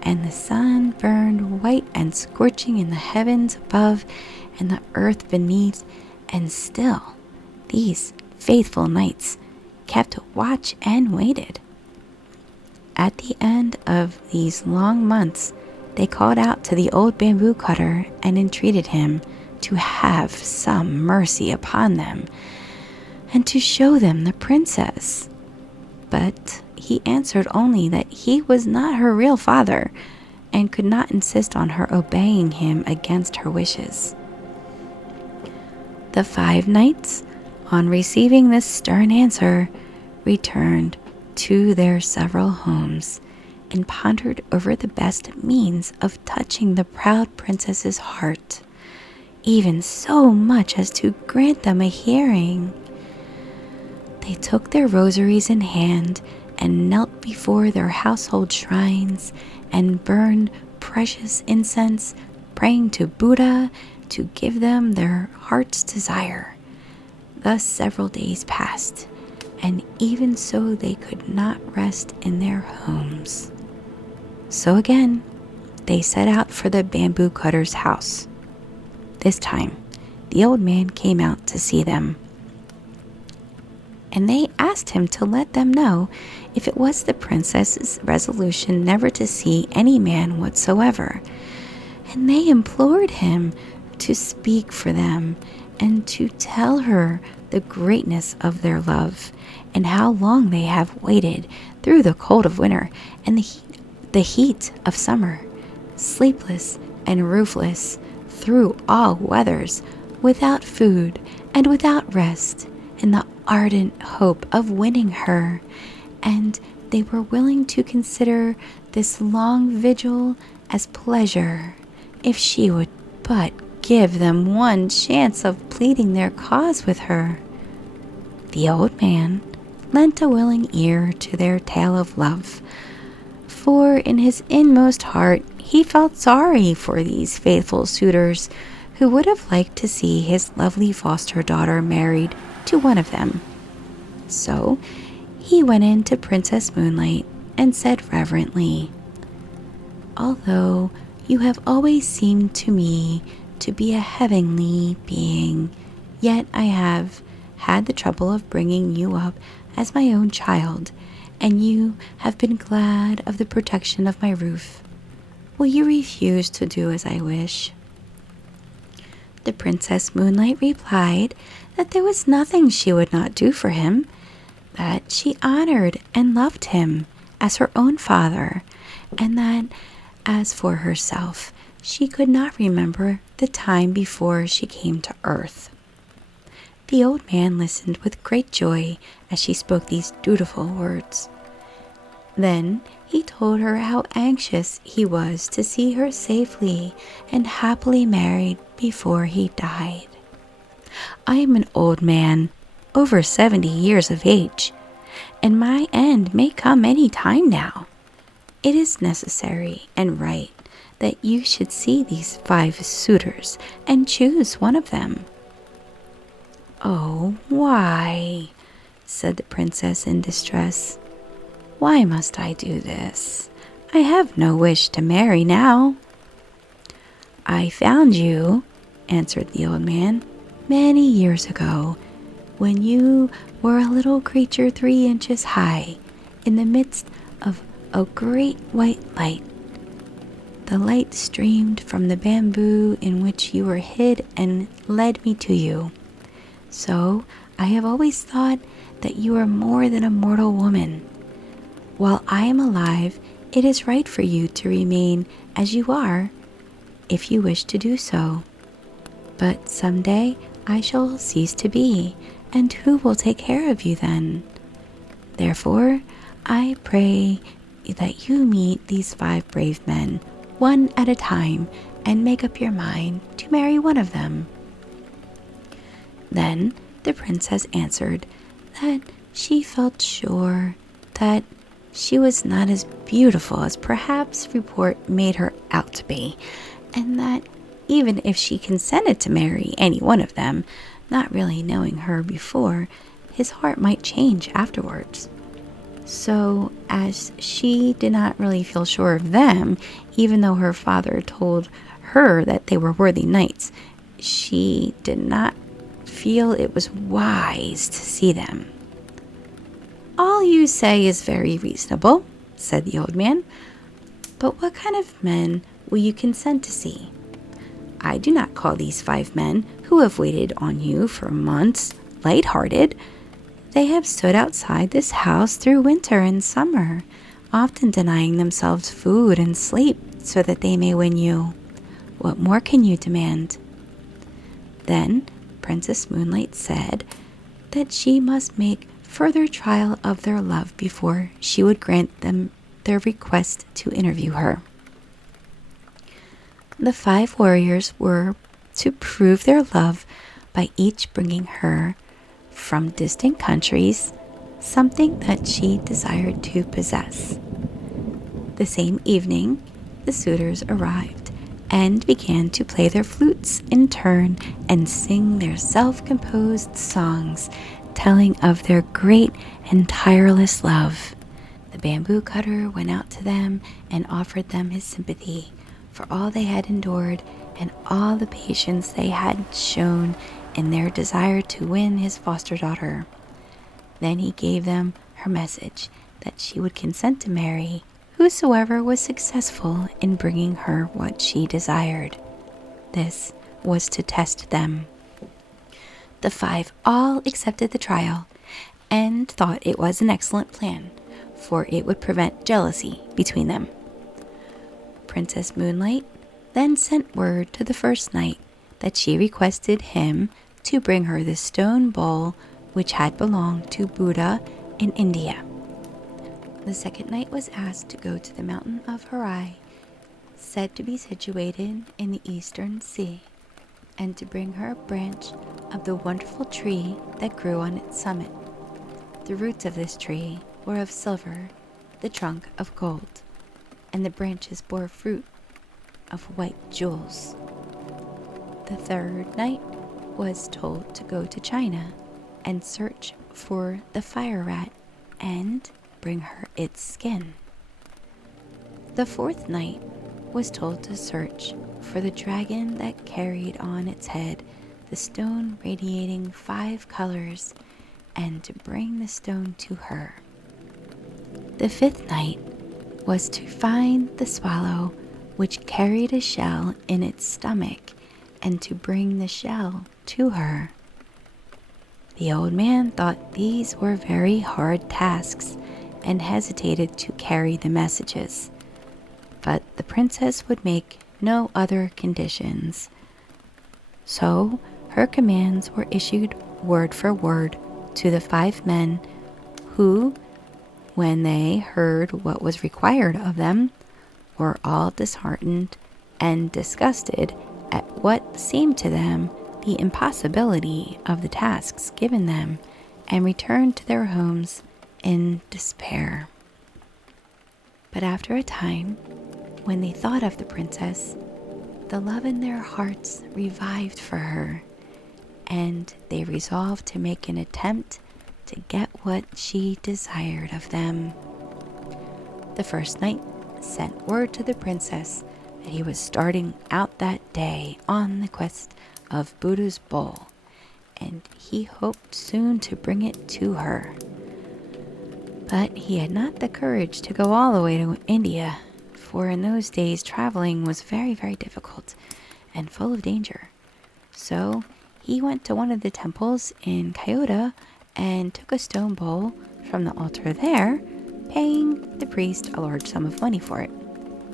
and the sun burned white and scorching in the heavens above and the earth beneath, and still these faithful knights kept watch and waited. At the end of these long months, they called out to the old bamboo cutter and entreated him to have some mercy upon them and to show them the princess. But he answered only that he was not her real father and could not insist on her obeying him against her wishes. The 5 knights, on receiving this stern answer, returned to their several homes and pondered over the best means of touching the proud princess's heart, even so much as to grant them a hearing. They took their rosaries in hand and knelt before their household shrines and burned precious incense, praying to Buddha to give them their heart's desire. Thus several days passed, and even so they could not rest in their homes. So again, they set out for the bamboo cutter's house. This time, the old man came out to see them, and they asked him to let them know if it was the princess's resolution never to see any man whatsoever. And they implored him to speak for them and to tell her the greatness of their love and how long they have waited through the cold of winter and the heat of summer, sleepless and roofless through all weathers, without food and without rest, in the ardent hope of winning her. And they were willing to consider this long vigil as pleasure if she would but give them one chance of pleading their cause with her. The old man lent a willing ear to their tale of love, for in his inmost heart he felt sorry for these faithful suitors who would have liked to see his lovely foster daughter married to one of them. So he went in to Princess Moonlight and said reverently, "Although you have always seemed to me to be a heavenly being, yet I have had the trouble of bringing you up as my own child, and you have been glad of the protection of my roof. Will you refuse to do as I wish?" The Princess Moonlight replied that there was nothing she would not do for him, that she honored and loved him as her own father, and that as for herself, she could not remember the time before she came to earth. The old man listened with great joy as she spoke these dutiful words. Then he told her how anxious he was to see her safely and happily married before he died. "I am an old man, over 70 years of age, and my end may come any time now. It is necessary and right that you should see these 5 suitors and choose one of them." "Oh, why?" said the princess in distress. "Why must I do this? I have no wish to marry now." "I found you," answered the old man, "many years ago, when you were a little creature 3 inches high, in the midst of a great white light. The light streamed from the bamboo in which you were hid and led me to you. So I have always thought that you are more than a mortal woman. While I am alive, it is right for you to remain as you are, if you wish to do so. But someday I shall cease to be, and who will take care of you then? Therefore, I pray that you meet these 5 brave men, one at a time, and make up your mind to marry one of them." Then the princess answered that she felt sure that she was not as beautiful as perhaps report made her out to be, and that even if she consented to marry any one of them, not really knowing her before, his heart might change afterwards. So, as she did not really feel sure of them, even though her father told her that they were worthy knights, she did not feel it was wise to see them. "All you say is very reasonable," said the old man, "but what kind of men will you consent to see? I do not call these 5 men who have waited on you for months light-hearted. They have stood outside this house through winter and summer, often denying themselves food and sleep so that they may win you. What more can you demand?" Then Princess Moonlight said that she must make further trial of their love before she would grant them their request to interview her. The 5 warriors were to prove their love by each bringing her from distant countries something that she desired to possess. The same evening, the suitors arrived and began to play their flutes in turn and sing their self-composed songs, telling of their great and tireless love. The bamboo cutter went out to them and offered them his sympathy for all they had endured and all the patience they had shown in their desire to win his foster daughter. Then he gave them her message that she would consent to marry whosoever was successful in bringing her what she desired. This was to test them. The 5 all accepted the trial and thought it was an excellent plan, for it would prevent jealousy between them. Princess Moonlight then sent word to the first knight that she requested him to bring her the stone bowl which had belonged to Buddha in India. The second knight was asked to go to the mountain of Harai, said to be situated in the eastern sea, and to bring her a branch of the wonderful tree that grew on its summit. The roots of this tree were of silver, the trunk of gold, and the branches bore fruit of white jewels. The third knight was told to go to China and search for the fire rat and bring her its skin. The fourth knight was told to search for the dragon that carried on its head the stone radiating 5 colors and to bring the stone to her. The fifth knight was to find the swallow which carried a shell in its stomach and to bring the shell to her. The old man thought these were very hard tasks and hesitated to carry the messages, but the princess would make no other conditions. So her commands were issued word for word to the 5 men who, when they heard what was required of them, were all disheartened and disgusted at what seemed to them the impossibility of the tasks given them, and returned to their homes in despair. But after a time, when they thought of the princess, the love in their hearts revived for her, and they resolved to make an attempt to get what she desired of them. The first knight sent word to the princess that he was starting out that day on the quest of Buddha's bowl, and he hoped soon to bring it to her. But he had not the courage to go all the way to India, for in those days traveling was very, very difficult and full of danger. So he went to one of the temples in Kyoto and took a stone bowl from the altar there, paying the priest a large sum of money for it.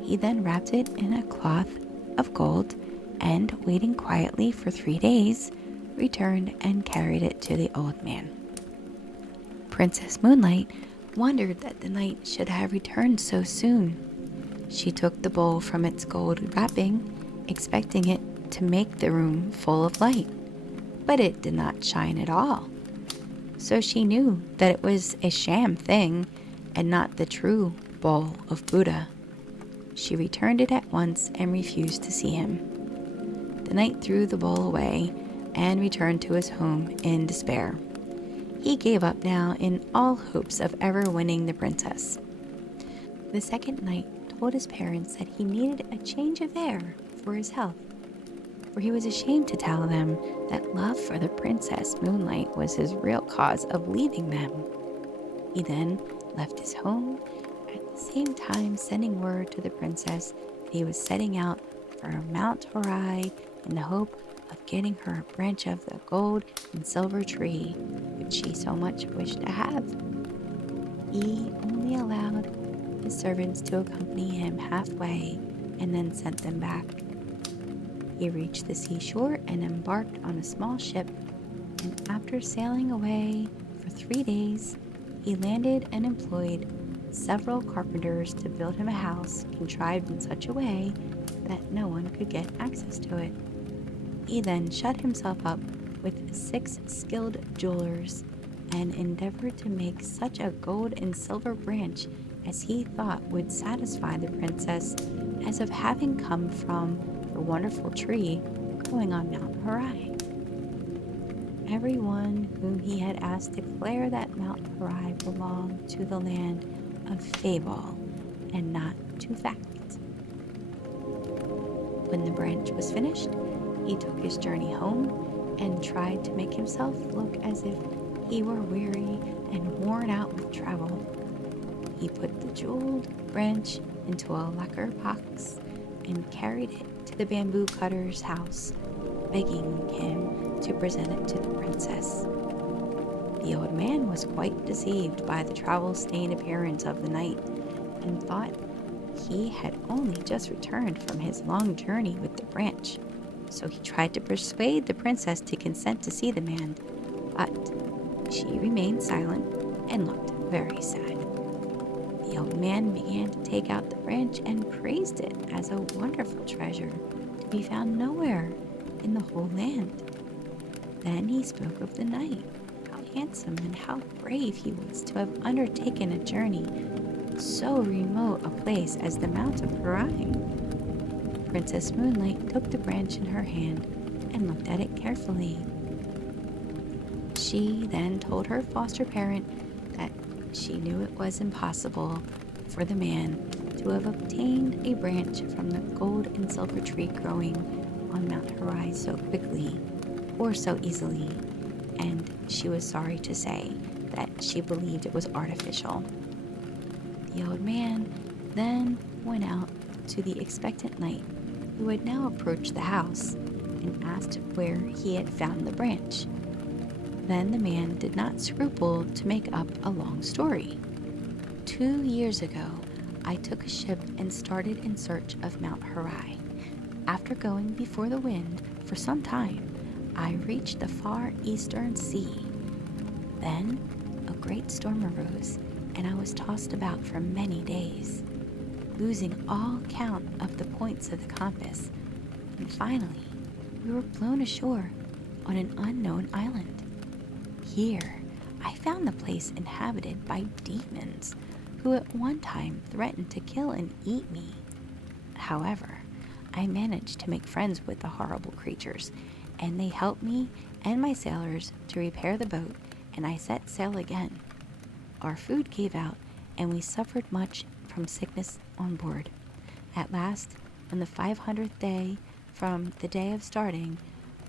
He then wrapped it in a cloth of gold and, waiting quietly for 3 days, returned and carried it to the old man. Princess Moonlight wondered that the knight should have returned so soon. She took the bowl from its gold wrapping, expecting it to make the room full of light, but it did not shine at all. So she knew that it was a sham thing and not the true bowl of Buddha. She returned it at once and refused to see him. The knight threw the bowl away and returned to his home in despair. He gave up now in all hopes of ever winning the princess. The second knight told his parents that he needed a change of air for his health, for he was ashamed to tell them that love for the Princess Moonlight was his real cause of leaving them. He then left his home, at the same time sending word to the princess that he was setting out for Mount Harai in the hope of getting her a branch of the gold and silver tree which she so much wished to have. He only allowed his servants to accompany him halfway and then sent them back. He reached the seashore and embarked on a small ship, and after sailing away for 3 days, he landed and employed several carpenters to build him a house contrived in such a way that no one could get access to it. He then shut himself up with 6 skilled jewelers and endeavored to make such a gold and silver branch as he thought would satisfy the princess, as of having come from the wonderful tree growing on Mount Horai. Everyone whom he had asked declared that Mount Horai belonged to the land of fable and not to fact. When the branch was finished, he took his journey home and tried to make himself look as if he were weary and worn out with travel. He put the jeweled branch into a lacquer box and carried it to the bamboo cutter's house, begging him to present it to the princess. The old man was quite deceived by the travel-stained appearance of the knight and thought he had only just returned from his long journey with the branch. So he tried to persuade the princess to consent to see the man, but she remained silent and looked very sad. The old man began to take out the branch and praised it as a wonderful treasure to be found nowhere in the whole land. Then he spoke of the knight, how handsome and how brave he was to have undertaken a journey so remote a place as the Mount of Horai. Princess Moonlight took the branch in her hand and looked at it carefully. She then told her foster parent that she knew it was impossible for the man to have obtained a branch from the gold and silver tree growing on Mount Horai so quickly or so easily, and she was sorry to say that she believed it was artificial. The old man then went out to the expectant knight, who had now approached the house, and asked where he had found the branch. Then the man did not scruple to make up a long story. 2 years ago, I took a ship and started in search of Mount Horai. After going before the wind for some time, I reached the far eastern sea. Then a great storm arose, and I was tossed about for many days, losing all count of the points of the compass. And finally, we were blown ashore on an unknown island. Here, I found the place inhabited by demons who at one time threatened to kill and eat me. However, I managed to make friends with the horrible creatures, and they helped me and my sailors to repair the boat, and I set sail again. Our food gave out, and we suffered much from sickness on board. At last, on the 500th day from the day of starting,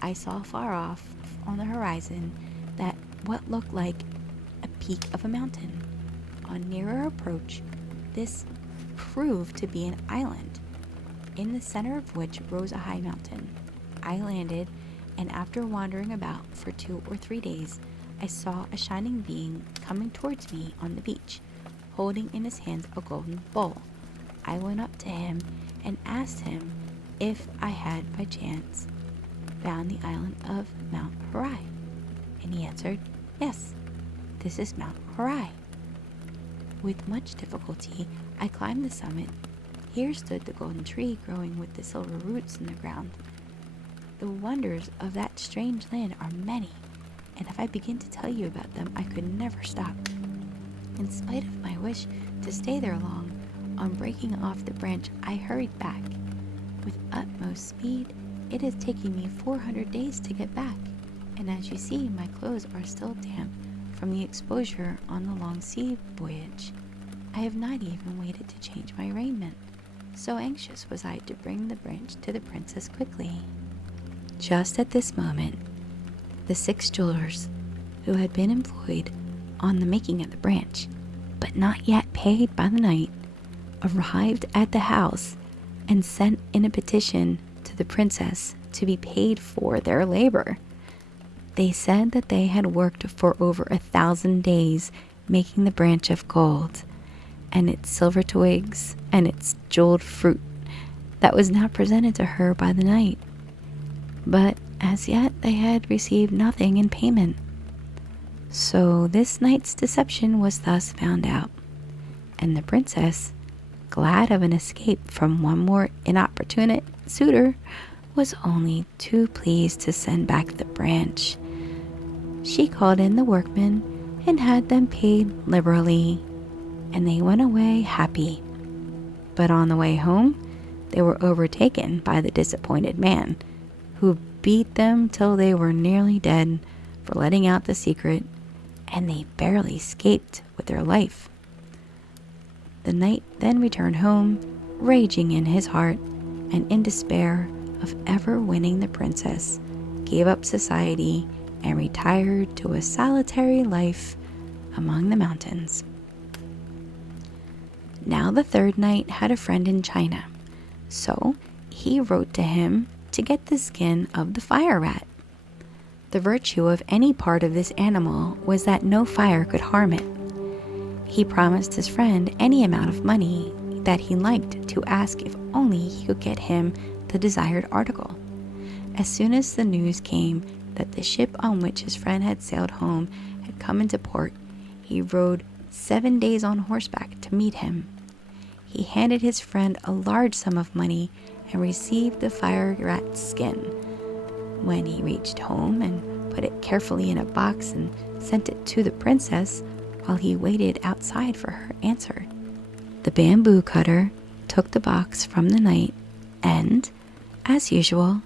I saw far off on the horizon that what looked like a peak of a mountain. On nearer approach, this proved to be an island, in the center of which rose a high mountain. I landed, and after wandering about for 2 or 3 days, I saw a shining being coming towards me on the beach, holding in his hands a golden bowl. I went up to him and asked him if I had by chance found the island of Mount Horai, and he answered, "Yes, this is Mount Horai." With much difficulty, I climbed the summit. Here stood the golden tree growing with the silver roots in the ground. The wonders of that strange land are many, and if I begin to tell you about them, I could never stop. In spite of my wish to stay there long, on breaking off the branch, I hurried back. With utmost speed, it has taken me 400 days to get back, and as you see, my clothes are still damp from the exposure on the long sea voyage. I have not even waited to change my raiment, so anxious was I to bring the branch to the princess quickly. Just at this moment, the 6 jewelers who had been employed on the making of the branch, but not yet paid by the knight, arrived at the house and sent in a petition to the princess to be paid for their labor. They said that they had worked for over 1,000 days making the branch of gold, and its silver twigs, and its jeweled fruit that was now presented to her by the knight. But as yet they had received nothing in payment. So this knight's deception was thus found out, and the princess, glad of an escape from one more inopportune suitor, was only too pleased to send back the branch. She called in the workmen and had them paid liberally, and they went away happy. But on the way home, they were overtaken by the disappointed man, who beat them till they were nearly dead for letting out the secret, and they barely escaped with their life. The knight then returned home, raging in his heart, and in despair of ever winning the princess, gave up society and retired to a solitary life among the mountains. Now the third knight had a friend in China, so he wrote to him to get the skin of the fire rat. The virtue of any part of this animal was that no fire could harm it. He promised his friend any amount of money that he liked to ask if only he could get him the desired article. As soon as the news came that the ship on which his friend had sailed home had come into port, he rode 7 days on horseback to meet him. He handed his friend a large sum of money and received the fire rat's skin. When he reached home and put it carefully in a box and sent it to the princess while he waited outside for her answer, the bamboo cutter took the box from the knight and, as usual,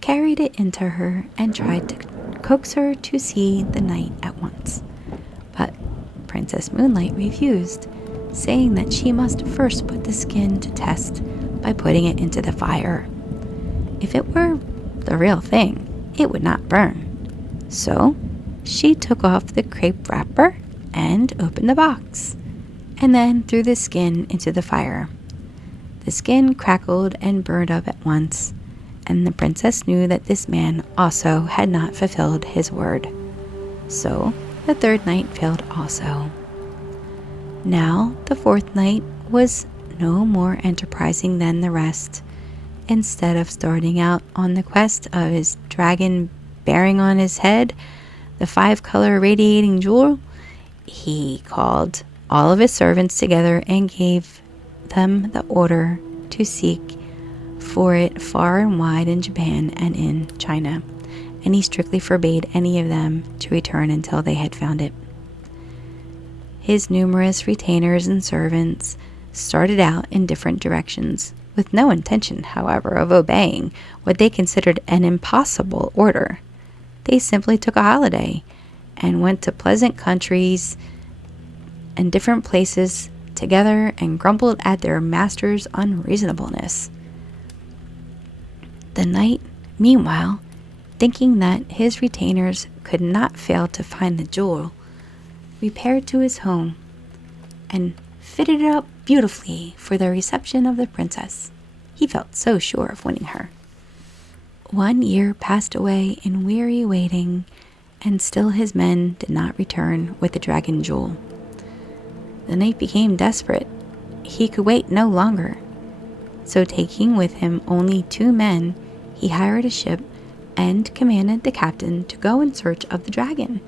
carried it into her and tried to coax her to see the knight at once. But Princess Moonlight refused, saying that she must first put the skin to test by putting it into the fire. If it were the real thing, it would not burn. So she took off the crepe wrapper and opened the box, and then threw the skin into the fire. The skin crackled and burned up at once, and the princess knew that this man also had not fulfilled his word. So the third knight failed also. Now the fourth knight was no more enterprising than the rest. Instead of starting out on the quest of his dragon bearing on his head the 5-color radiating jewel, he called all of his servants together and gave them the order to seek for it far and wide in Japan and in China, and he strictly forbade any of them to return until they had found it. His numerous retainers and servants started out in different directions, with no intention, however, of obeying what they considered an impossible order. They simply took a holiday and went to pleasant countries and different places together and grumbled at their master's unreasonableness. The knight, meanwhile, thinking that his retainers could not fail to find the jewel, repaired to his home and fitted it up beautifully for the reception of the princess. He felt so sure of winning her. 1 year passed away in weary waiting, and still his men did not return with the dragon jewel. The knight became desperate. He could wait no longer. So taking with him only 2 men, he hired a ship and commanded the captain to go in search of the dragon.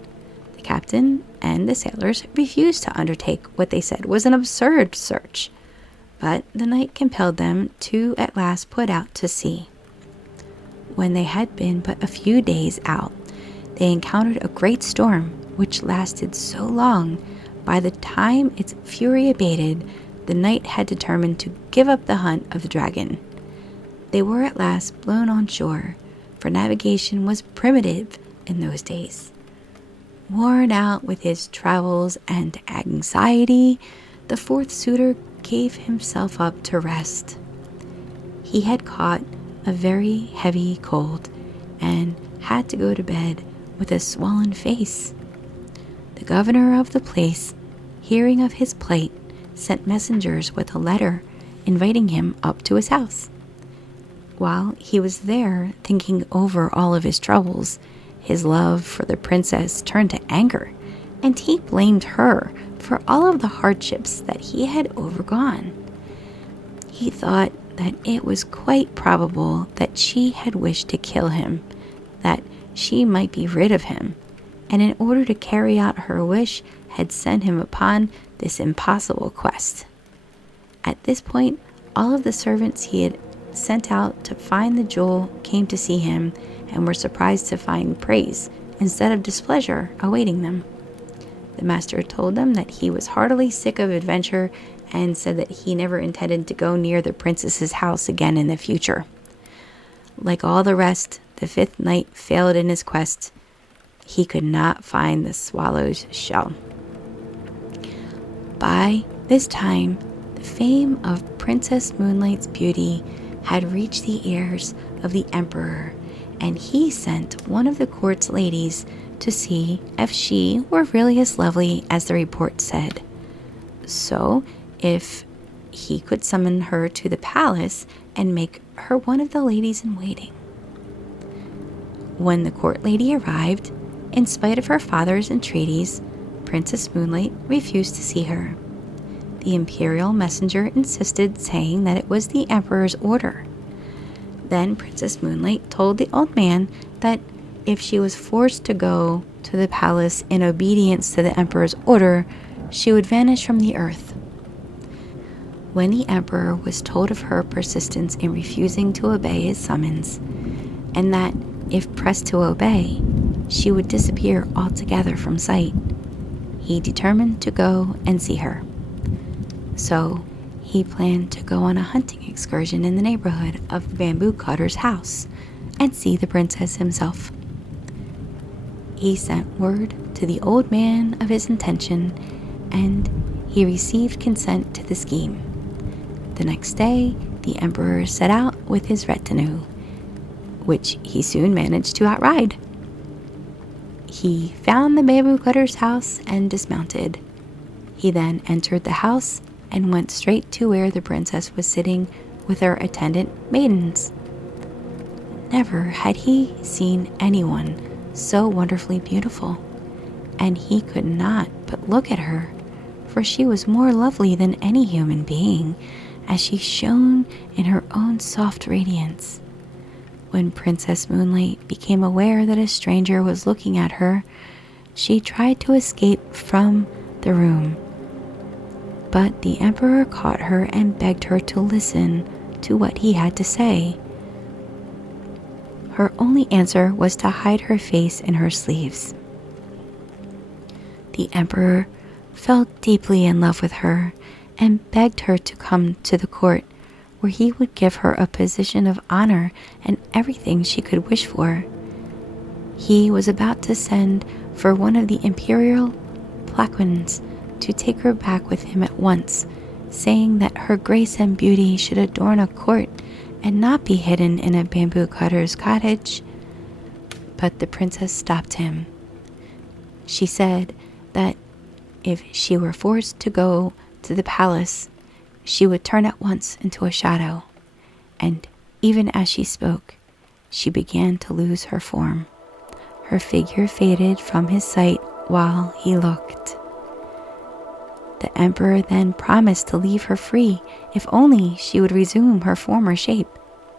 The captain and the sailors refused to undertake what they said was an absurd search, but the knight compelled them to at last put out to sea. When they had been but a few days out, they encountered a great storm which lasted so long, by the time its fury abated, the knight had determined to give up the hunt of the dragon. They were at last blown on shore, for navigation was primitive in those days. Worn out with his travels and anxiety, the fourth suitor gave himself up to rest. He had caught a very heavy cold and had to go to bed with a swollen face. The governor of the place, hearing of his plight, sent messengers with a letter inviting him up to his house. While he was there thinking over all of his troubles, his love for the princess turned to anger, and he blamed her for all of the hardships that he had overgone. He thought that it was quite probable that she had wished to kill him, that she might be rid of him, and in order to carry out her wish, had sent him upon this impossible quest. At this point, all of the servants he had sent out to find the jewel came to see him and were surprised to find praise instead of displeasure awaiting them. The master told them that he was heartily sick of adventure and said that he never intended to go near the princess's house again in the future. Like all the rest, the fifth knight failed in his quest. He could not find the swallow's shell. By this time, the fame of Princess Moonlight's beauty had reached the ears of the emperor, and he sent one of the court's ladies to see if she were really as lovely as the report said. So, if he could summon her to the palace and make her one of the ladies in waiting. When the court lady arrived, in spite of her father's entreaties, Princess Moonlight refused to see her. The imperial messenger insisted, saying that it was the emperor's order. Then Princess Moonlight told the old man that if she was forced to go to the palace in obedience to the emperor's order, she would vanish from the earth. When the emperor was told of her persistence in refusing to obey his summons, and that if pressed to obey, she would disappear altogether from sight, he determined to go and see her. So he planned to go on a hunting excursion in the neighborhood of the bamboo cutter's house and see the princess himself. He sent word to the old man of his intention, and he received consent to the scheme. The next day, the emperor set out with his retinue, which he soon managed to outride. He found the bamboo cutter's house and dismounted. He then entered the house and went straight to where the princess was sitting with her attendant maidens. Never had he seen anyone so wonderfully beautiful, and he could not but look at her, for she was more lovely than any human being, as she shone in her own soft radiance. When Princess Moonlight became aware that a stranger was looking at her, she tried to escape from the room. But the emperor caught her and begged her to listen to what he had to say. Her only answer was to hide her face in her sleeves. The emperor fell deeply in love with her and begged her to come to the court, where he would give her a position of honor and everything she could wish for. He was about to send for one of the imperial palanquins to take her back with him at once, saying that her grace and beauty should adorn a court and not be hidden in a bamboo cutter's cottage. But the princess stopped him. She said that if she were forced to go to the palace, she would turn at once into a shadow, and even as she spoke, she began to lose her form. Her figure faded from his sight while he looked. The emperor then promised to leave her free if only she would resume her former shape,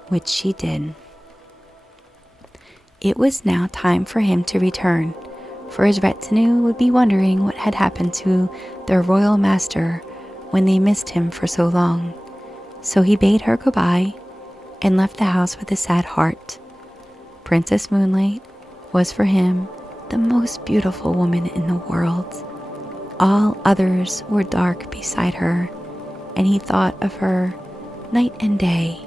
which she did. It was now time for him to return, for his retinue would be wondering what had happened to their royal master when they missed him for so long. So he bade her goodbye and left the house with a sad heart. Princess Moonlight was for him the most beautiful woman in the world. All others were dark beside her, and he thought of her night and day.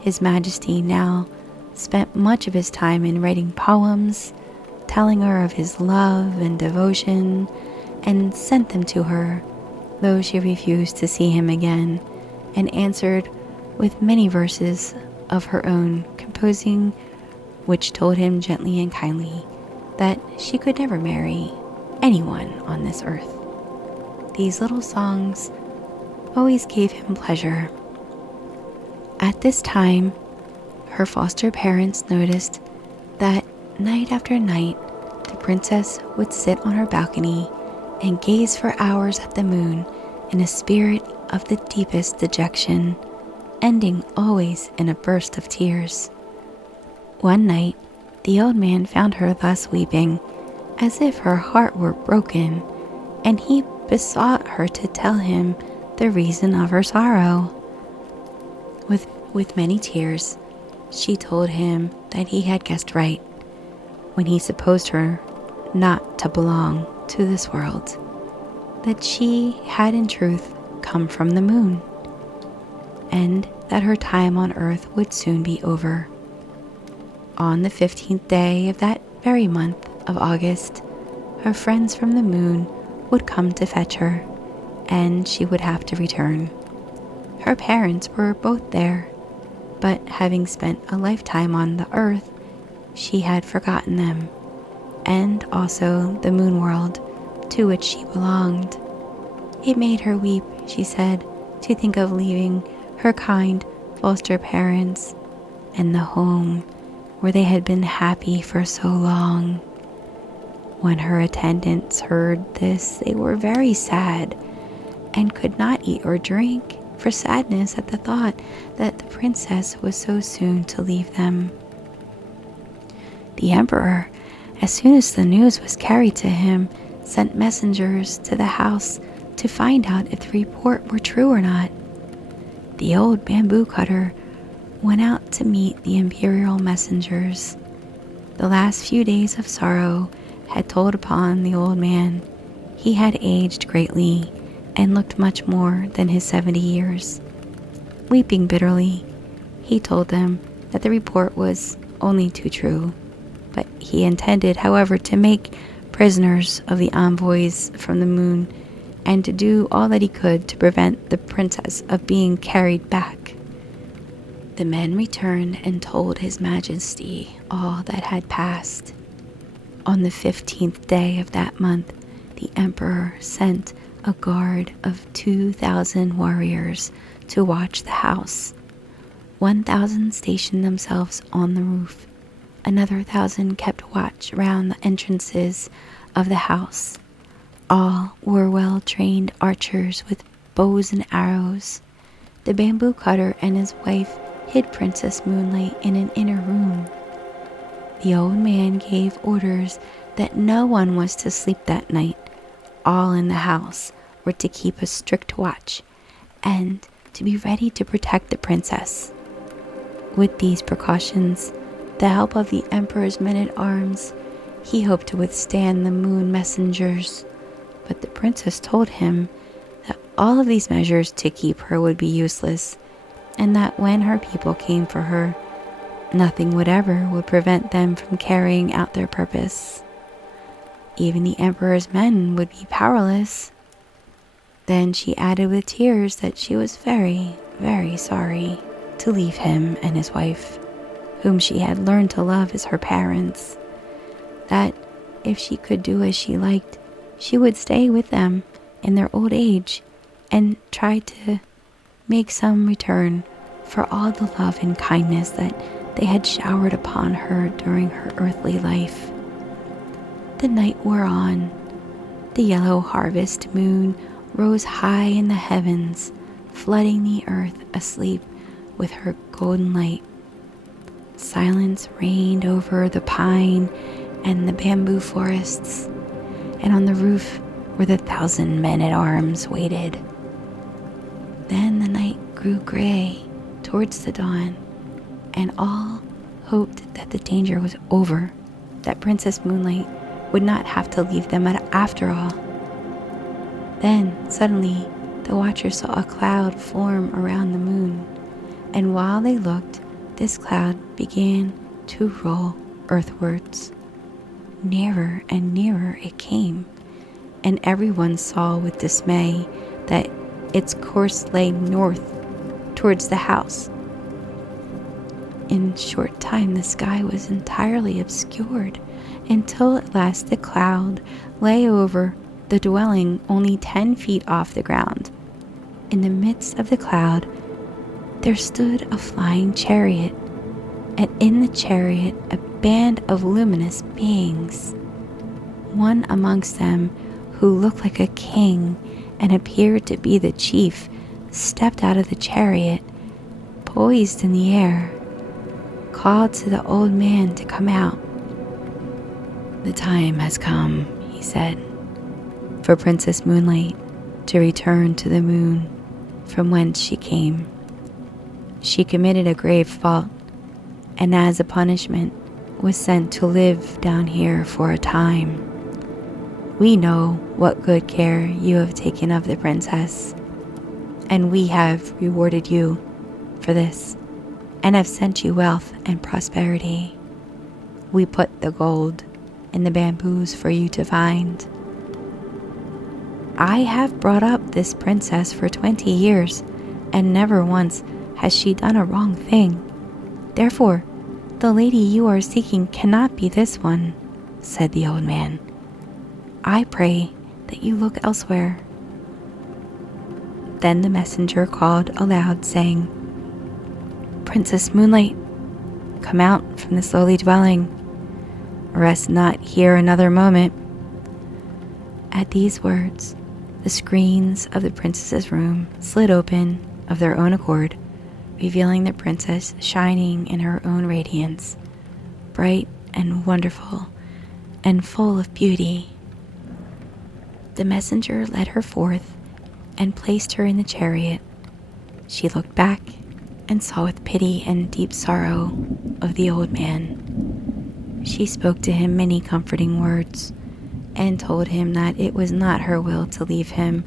His Majesty now spent much of his time in writing poems, telling her of his love and devotion, and sent them to her, though she refused to see him again, and answered with many verses of her own composing, which told him gently and kindly that she could never marry anyone on this earth. These little songs always gave him pleasure. At this time, her foster parents noticed that night after night, the princess would sit on her balcony and gaze for hours at the moon in a spirit of the deepest dejection, ending always in a burst of tears. One night, the old man found her thus weeping, as if her heart were broken, and he besought her to tell him the reason of her sorrow. With many tears, she told him that he had guessed right when he supposed her not to belong to this world, that she had in truth come from the moon, and that her time on earth would soon be over. On the 15th day of that very month of August, her friends from the moon would come to fetch her, and she would have to return. Her parents were both there, but having spent a lifetime on the earth, she had forgotten them, and also the moon world to which she belonged. It made her weep, she said, to think of leaving her kind foster parents and the home where they had been happy for so long. When her attendants heard this, they were very sad and could not eat or drink for sadness at the thought that the princess was so soon to leave them. The emperor, as soon as the news was carried to him, sent messengers to the house to find out if the report were true or not. The old bamboo cutter went out to meet the imperial messengers. The last few days of sorrow had told upon the old man. He had aged greatly and looked much more than his 70 years. Weeping bitterly, he told them that the report was only too true, but he intended, however, to make prisoners of the envoys from the moon and to do all that he could to prevent the princess of being carried back. The men returned and told His Majesty all that had passed. On the 15th day of that month, the emperor sent a guard of 2,000 warriors to watch the house. 1,000 stationed themselves on the roof. Another 1,000 kept watch around the entrances of the house. All were well-trained archers with bows and arrows. The bamboo cutter and his wife hid Princess Moonlight in an inner room. The old man gave orders that no one was to sleep that night. All in the house were to keep a strict watch and to be ready to protect the princess. With these precautions, the help of the emperor's men-at-arms, he hoped to withstand the moon messengers. But the princess told him that all of these measures to keep her would be useless, and that when her people came for her, nothing whatever would prevent them from carrying out their purpose. Even the emperor's men would be powerless. Then she added with tears that she was very, very sorry to leave him and his wife, whom she had learned to love as her parents, that if she could do as she liked, she would stay with them in their old age and try to make some return for all the love and kindness that they had showered upon her during her earthly life. The night wore on. The yellow harvest moon rose high in the heavens, flooding the earth asleep with her golden light. Silence reigned over the pine and the bamboo forests, and on the roof where the 1,000 men-at-arms waited. Then the night grew gray towards the dawn, and all hoped that the danger was over, that Princess Moonlight would not have to leave them after all. Then, suddenly, the watchers saw a cloud form around the moon, and while they looked, this cloud began to roll earthwards. Nearer and nearer it came, and everyone saw with dismay that its course lay north towards the house. In a short time the sky was entirely obscured, until at last the cloud lay over the dwelling only 10 feet off the ground. In the midst of the cloud there stood a flying chariot, and in the chariot a band of luminous beings. One amongst them, who looked like a king and appeared to be the chief, stepped out of the chariot, poised in the air, called to the old man to come out. "The time has come," he said, "for Princess Moonlight to return to the moon from whence she came. She committed a grave fault, and as a punishment was sent to live down here for a time. We know what good care you have taken of the princess, and we have rewarded you for this, and have sent you wealth and prosperity. We put the gold in the bamboos for you to find. I have brought up this princess for 20 years, and never once has she done a wrong thing. Therefore, the lady you are seeking cannot be this one, said the old man. I pray that you look elsewhere. Then the messenger called aloud, saying, Princess Moonlight, come out from this lowly dwelling. Rest not here another moment. At these words, the screens of the princess's room slid open of their own accord, revealing the princess shining in her own radiance, bright and wonderful and full of beauty. The messenger led her forth and placed her in the chariot. She looked back and saw with pity and deep sorrow of the old man. She spoke to him many comforting words, and told him that it was not her will to leave him,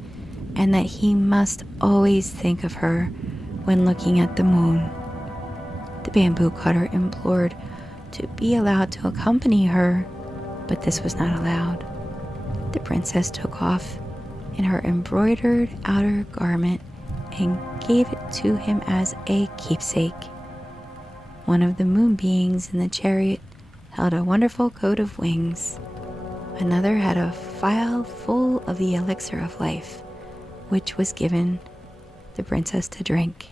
and that he must always think of her when looking at the moon. The bamboo cutter implored to be allowed to accompany her, but this was not allowed. The princess took off in her embroidered outer garment and gave it to him as a keepsake. One of the moon beings in the chariot held a wonderful coat of wings. Another had a phial full of the elixir of life, which was given the princess to drink.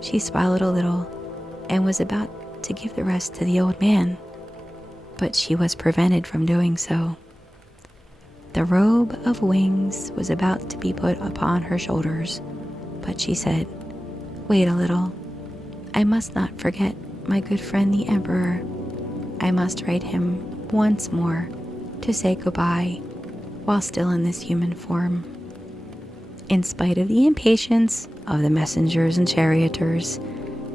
She swallowed a little and was about to give the rest to the old man, but she was prevented from doing so. The robe of wings was about to be put upon her shoulders, but she said, Wait a little. I must not forget my good friend the emperor. I must write him once more to say goodbye while still in this human form. In spite of the impatience of the messengers and charioteers,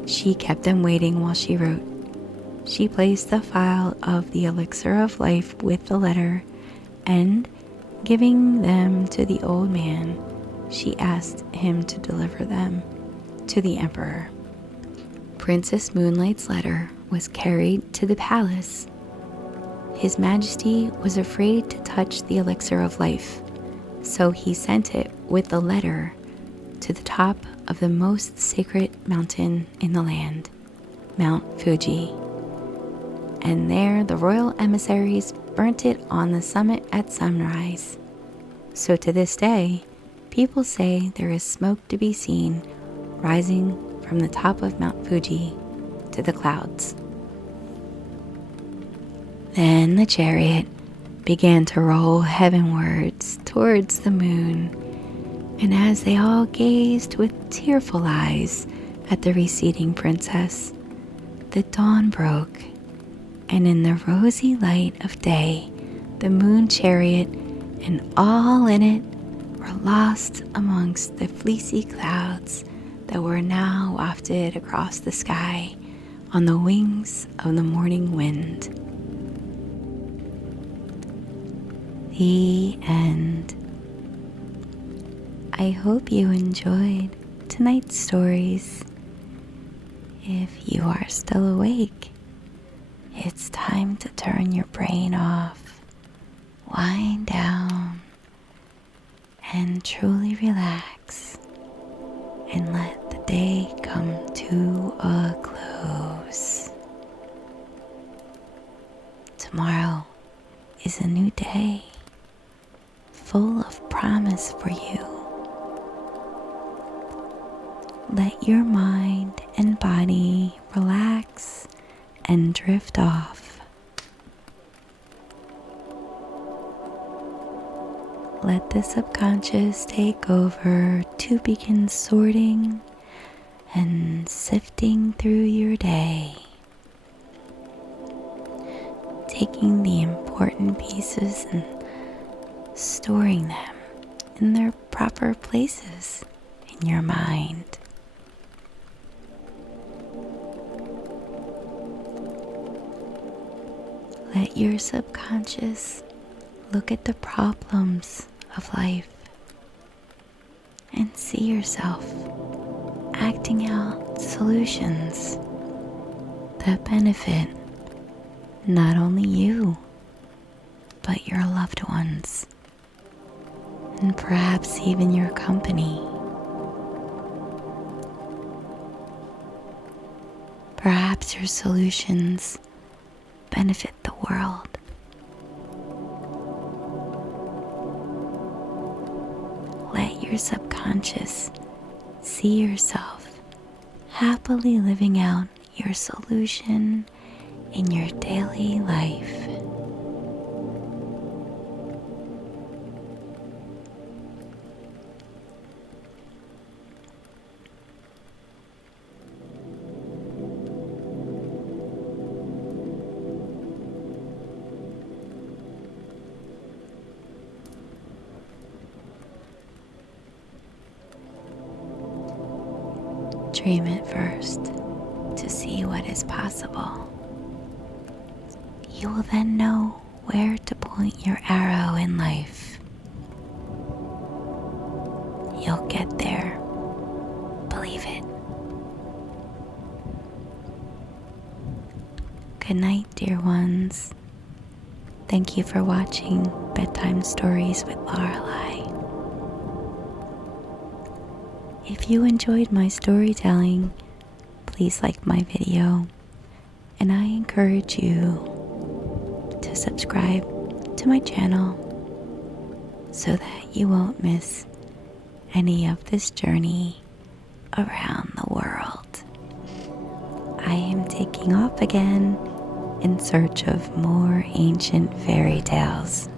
she kept them waiting while she wrote. She placed the phial of the elixir of life with the letter, and, giving them to the old man, she asked him to deliver them to the emperor. Princess Moonlight's letter was carried to the palace. His Majesty was afraid to touch the elixir of life, so he sent it with the letter to the top of the most sacred mountain in the land, Mount Fuji. And there the royal emissaries burnt it on the summit at sunrise. So to this day, people say there is smoke to be seen rising from the top of Mount Fuji to the clouds. Then the chariot began to roll heavenwards towards the moon, and as they all gazed with tearful eyes at the receding princess, the dawn broke, and in the rosy light of day, the moon chariot and all in it were lost amongst the fleecy clouds that were now wafted across the sky on the wings of the morning wind. The end. I hope you enjoyed tonight's stories. If you are still awake, it's time to turn your brain off, wind down, and truly relax, and let the day come to a close. Tomorrow is a new day, full of promise for you. Let your mind and body relax and drift off. Let the subconscious take over to begin sorting and sifting through your day, taking the important pieces and storing them in their proper places in your mind. Let your subconscious Look at the problems of life and see yourself acting out solutions that benefit not only you, but your loved ones, and perhaps even your company. Perhaps your solutions benefit the world. Let your subconscious see yourself happily living out your solution in your daily life. Dream it first to see what is possible. You will then know where to point your arrow in life. You'll get there. Believe it. Good night, dear ones. Thank you for watching Bedtime Stories with Lauralai. If you enjoyed my storytelling, please like my video, and I encourage you to subscribe to my channel so that you won't miss any of this journey around the world. I am taking off again in search of more ancient fairy tales.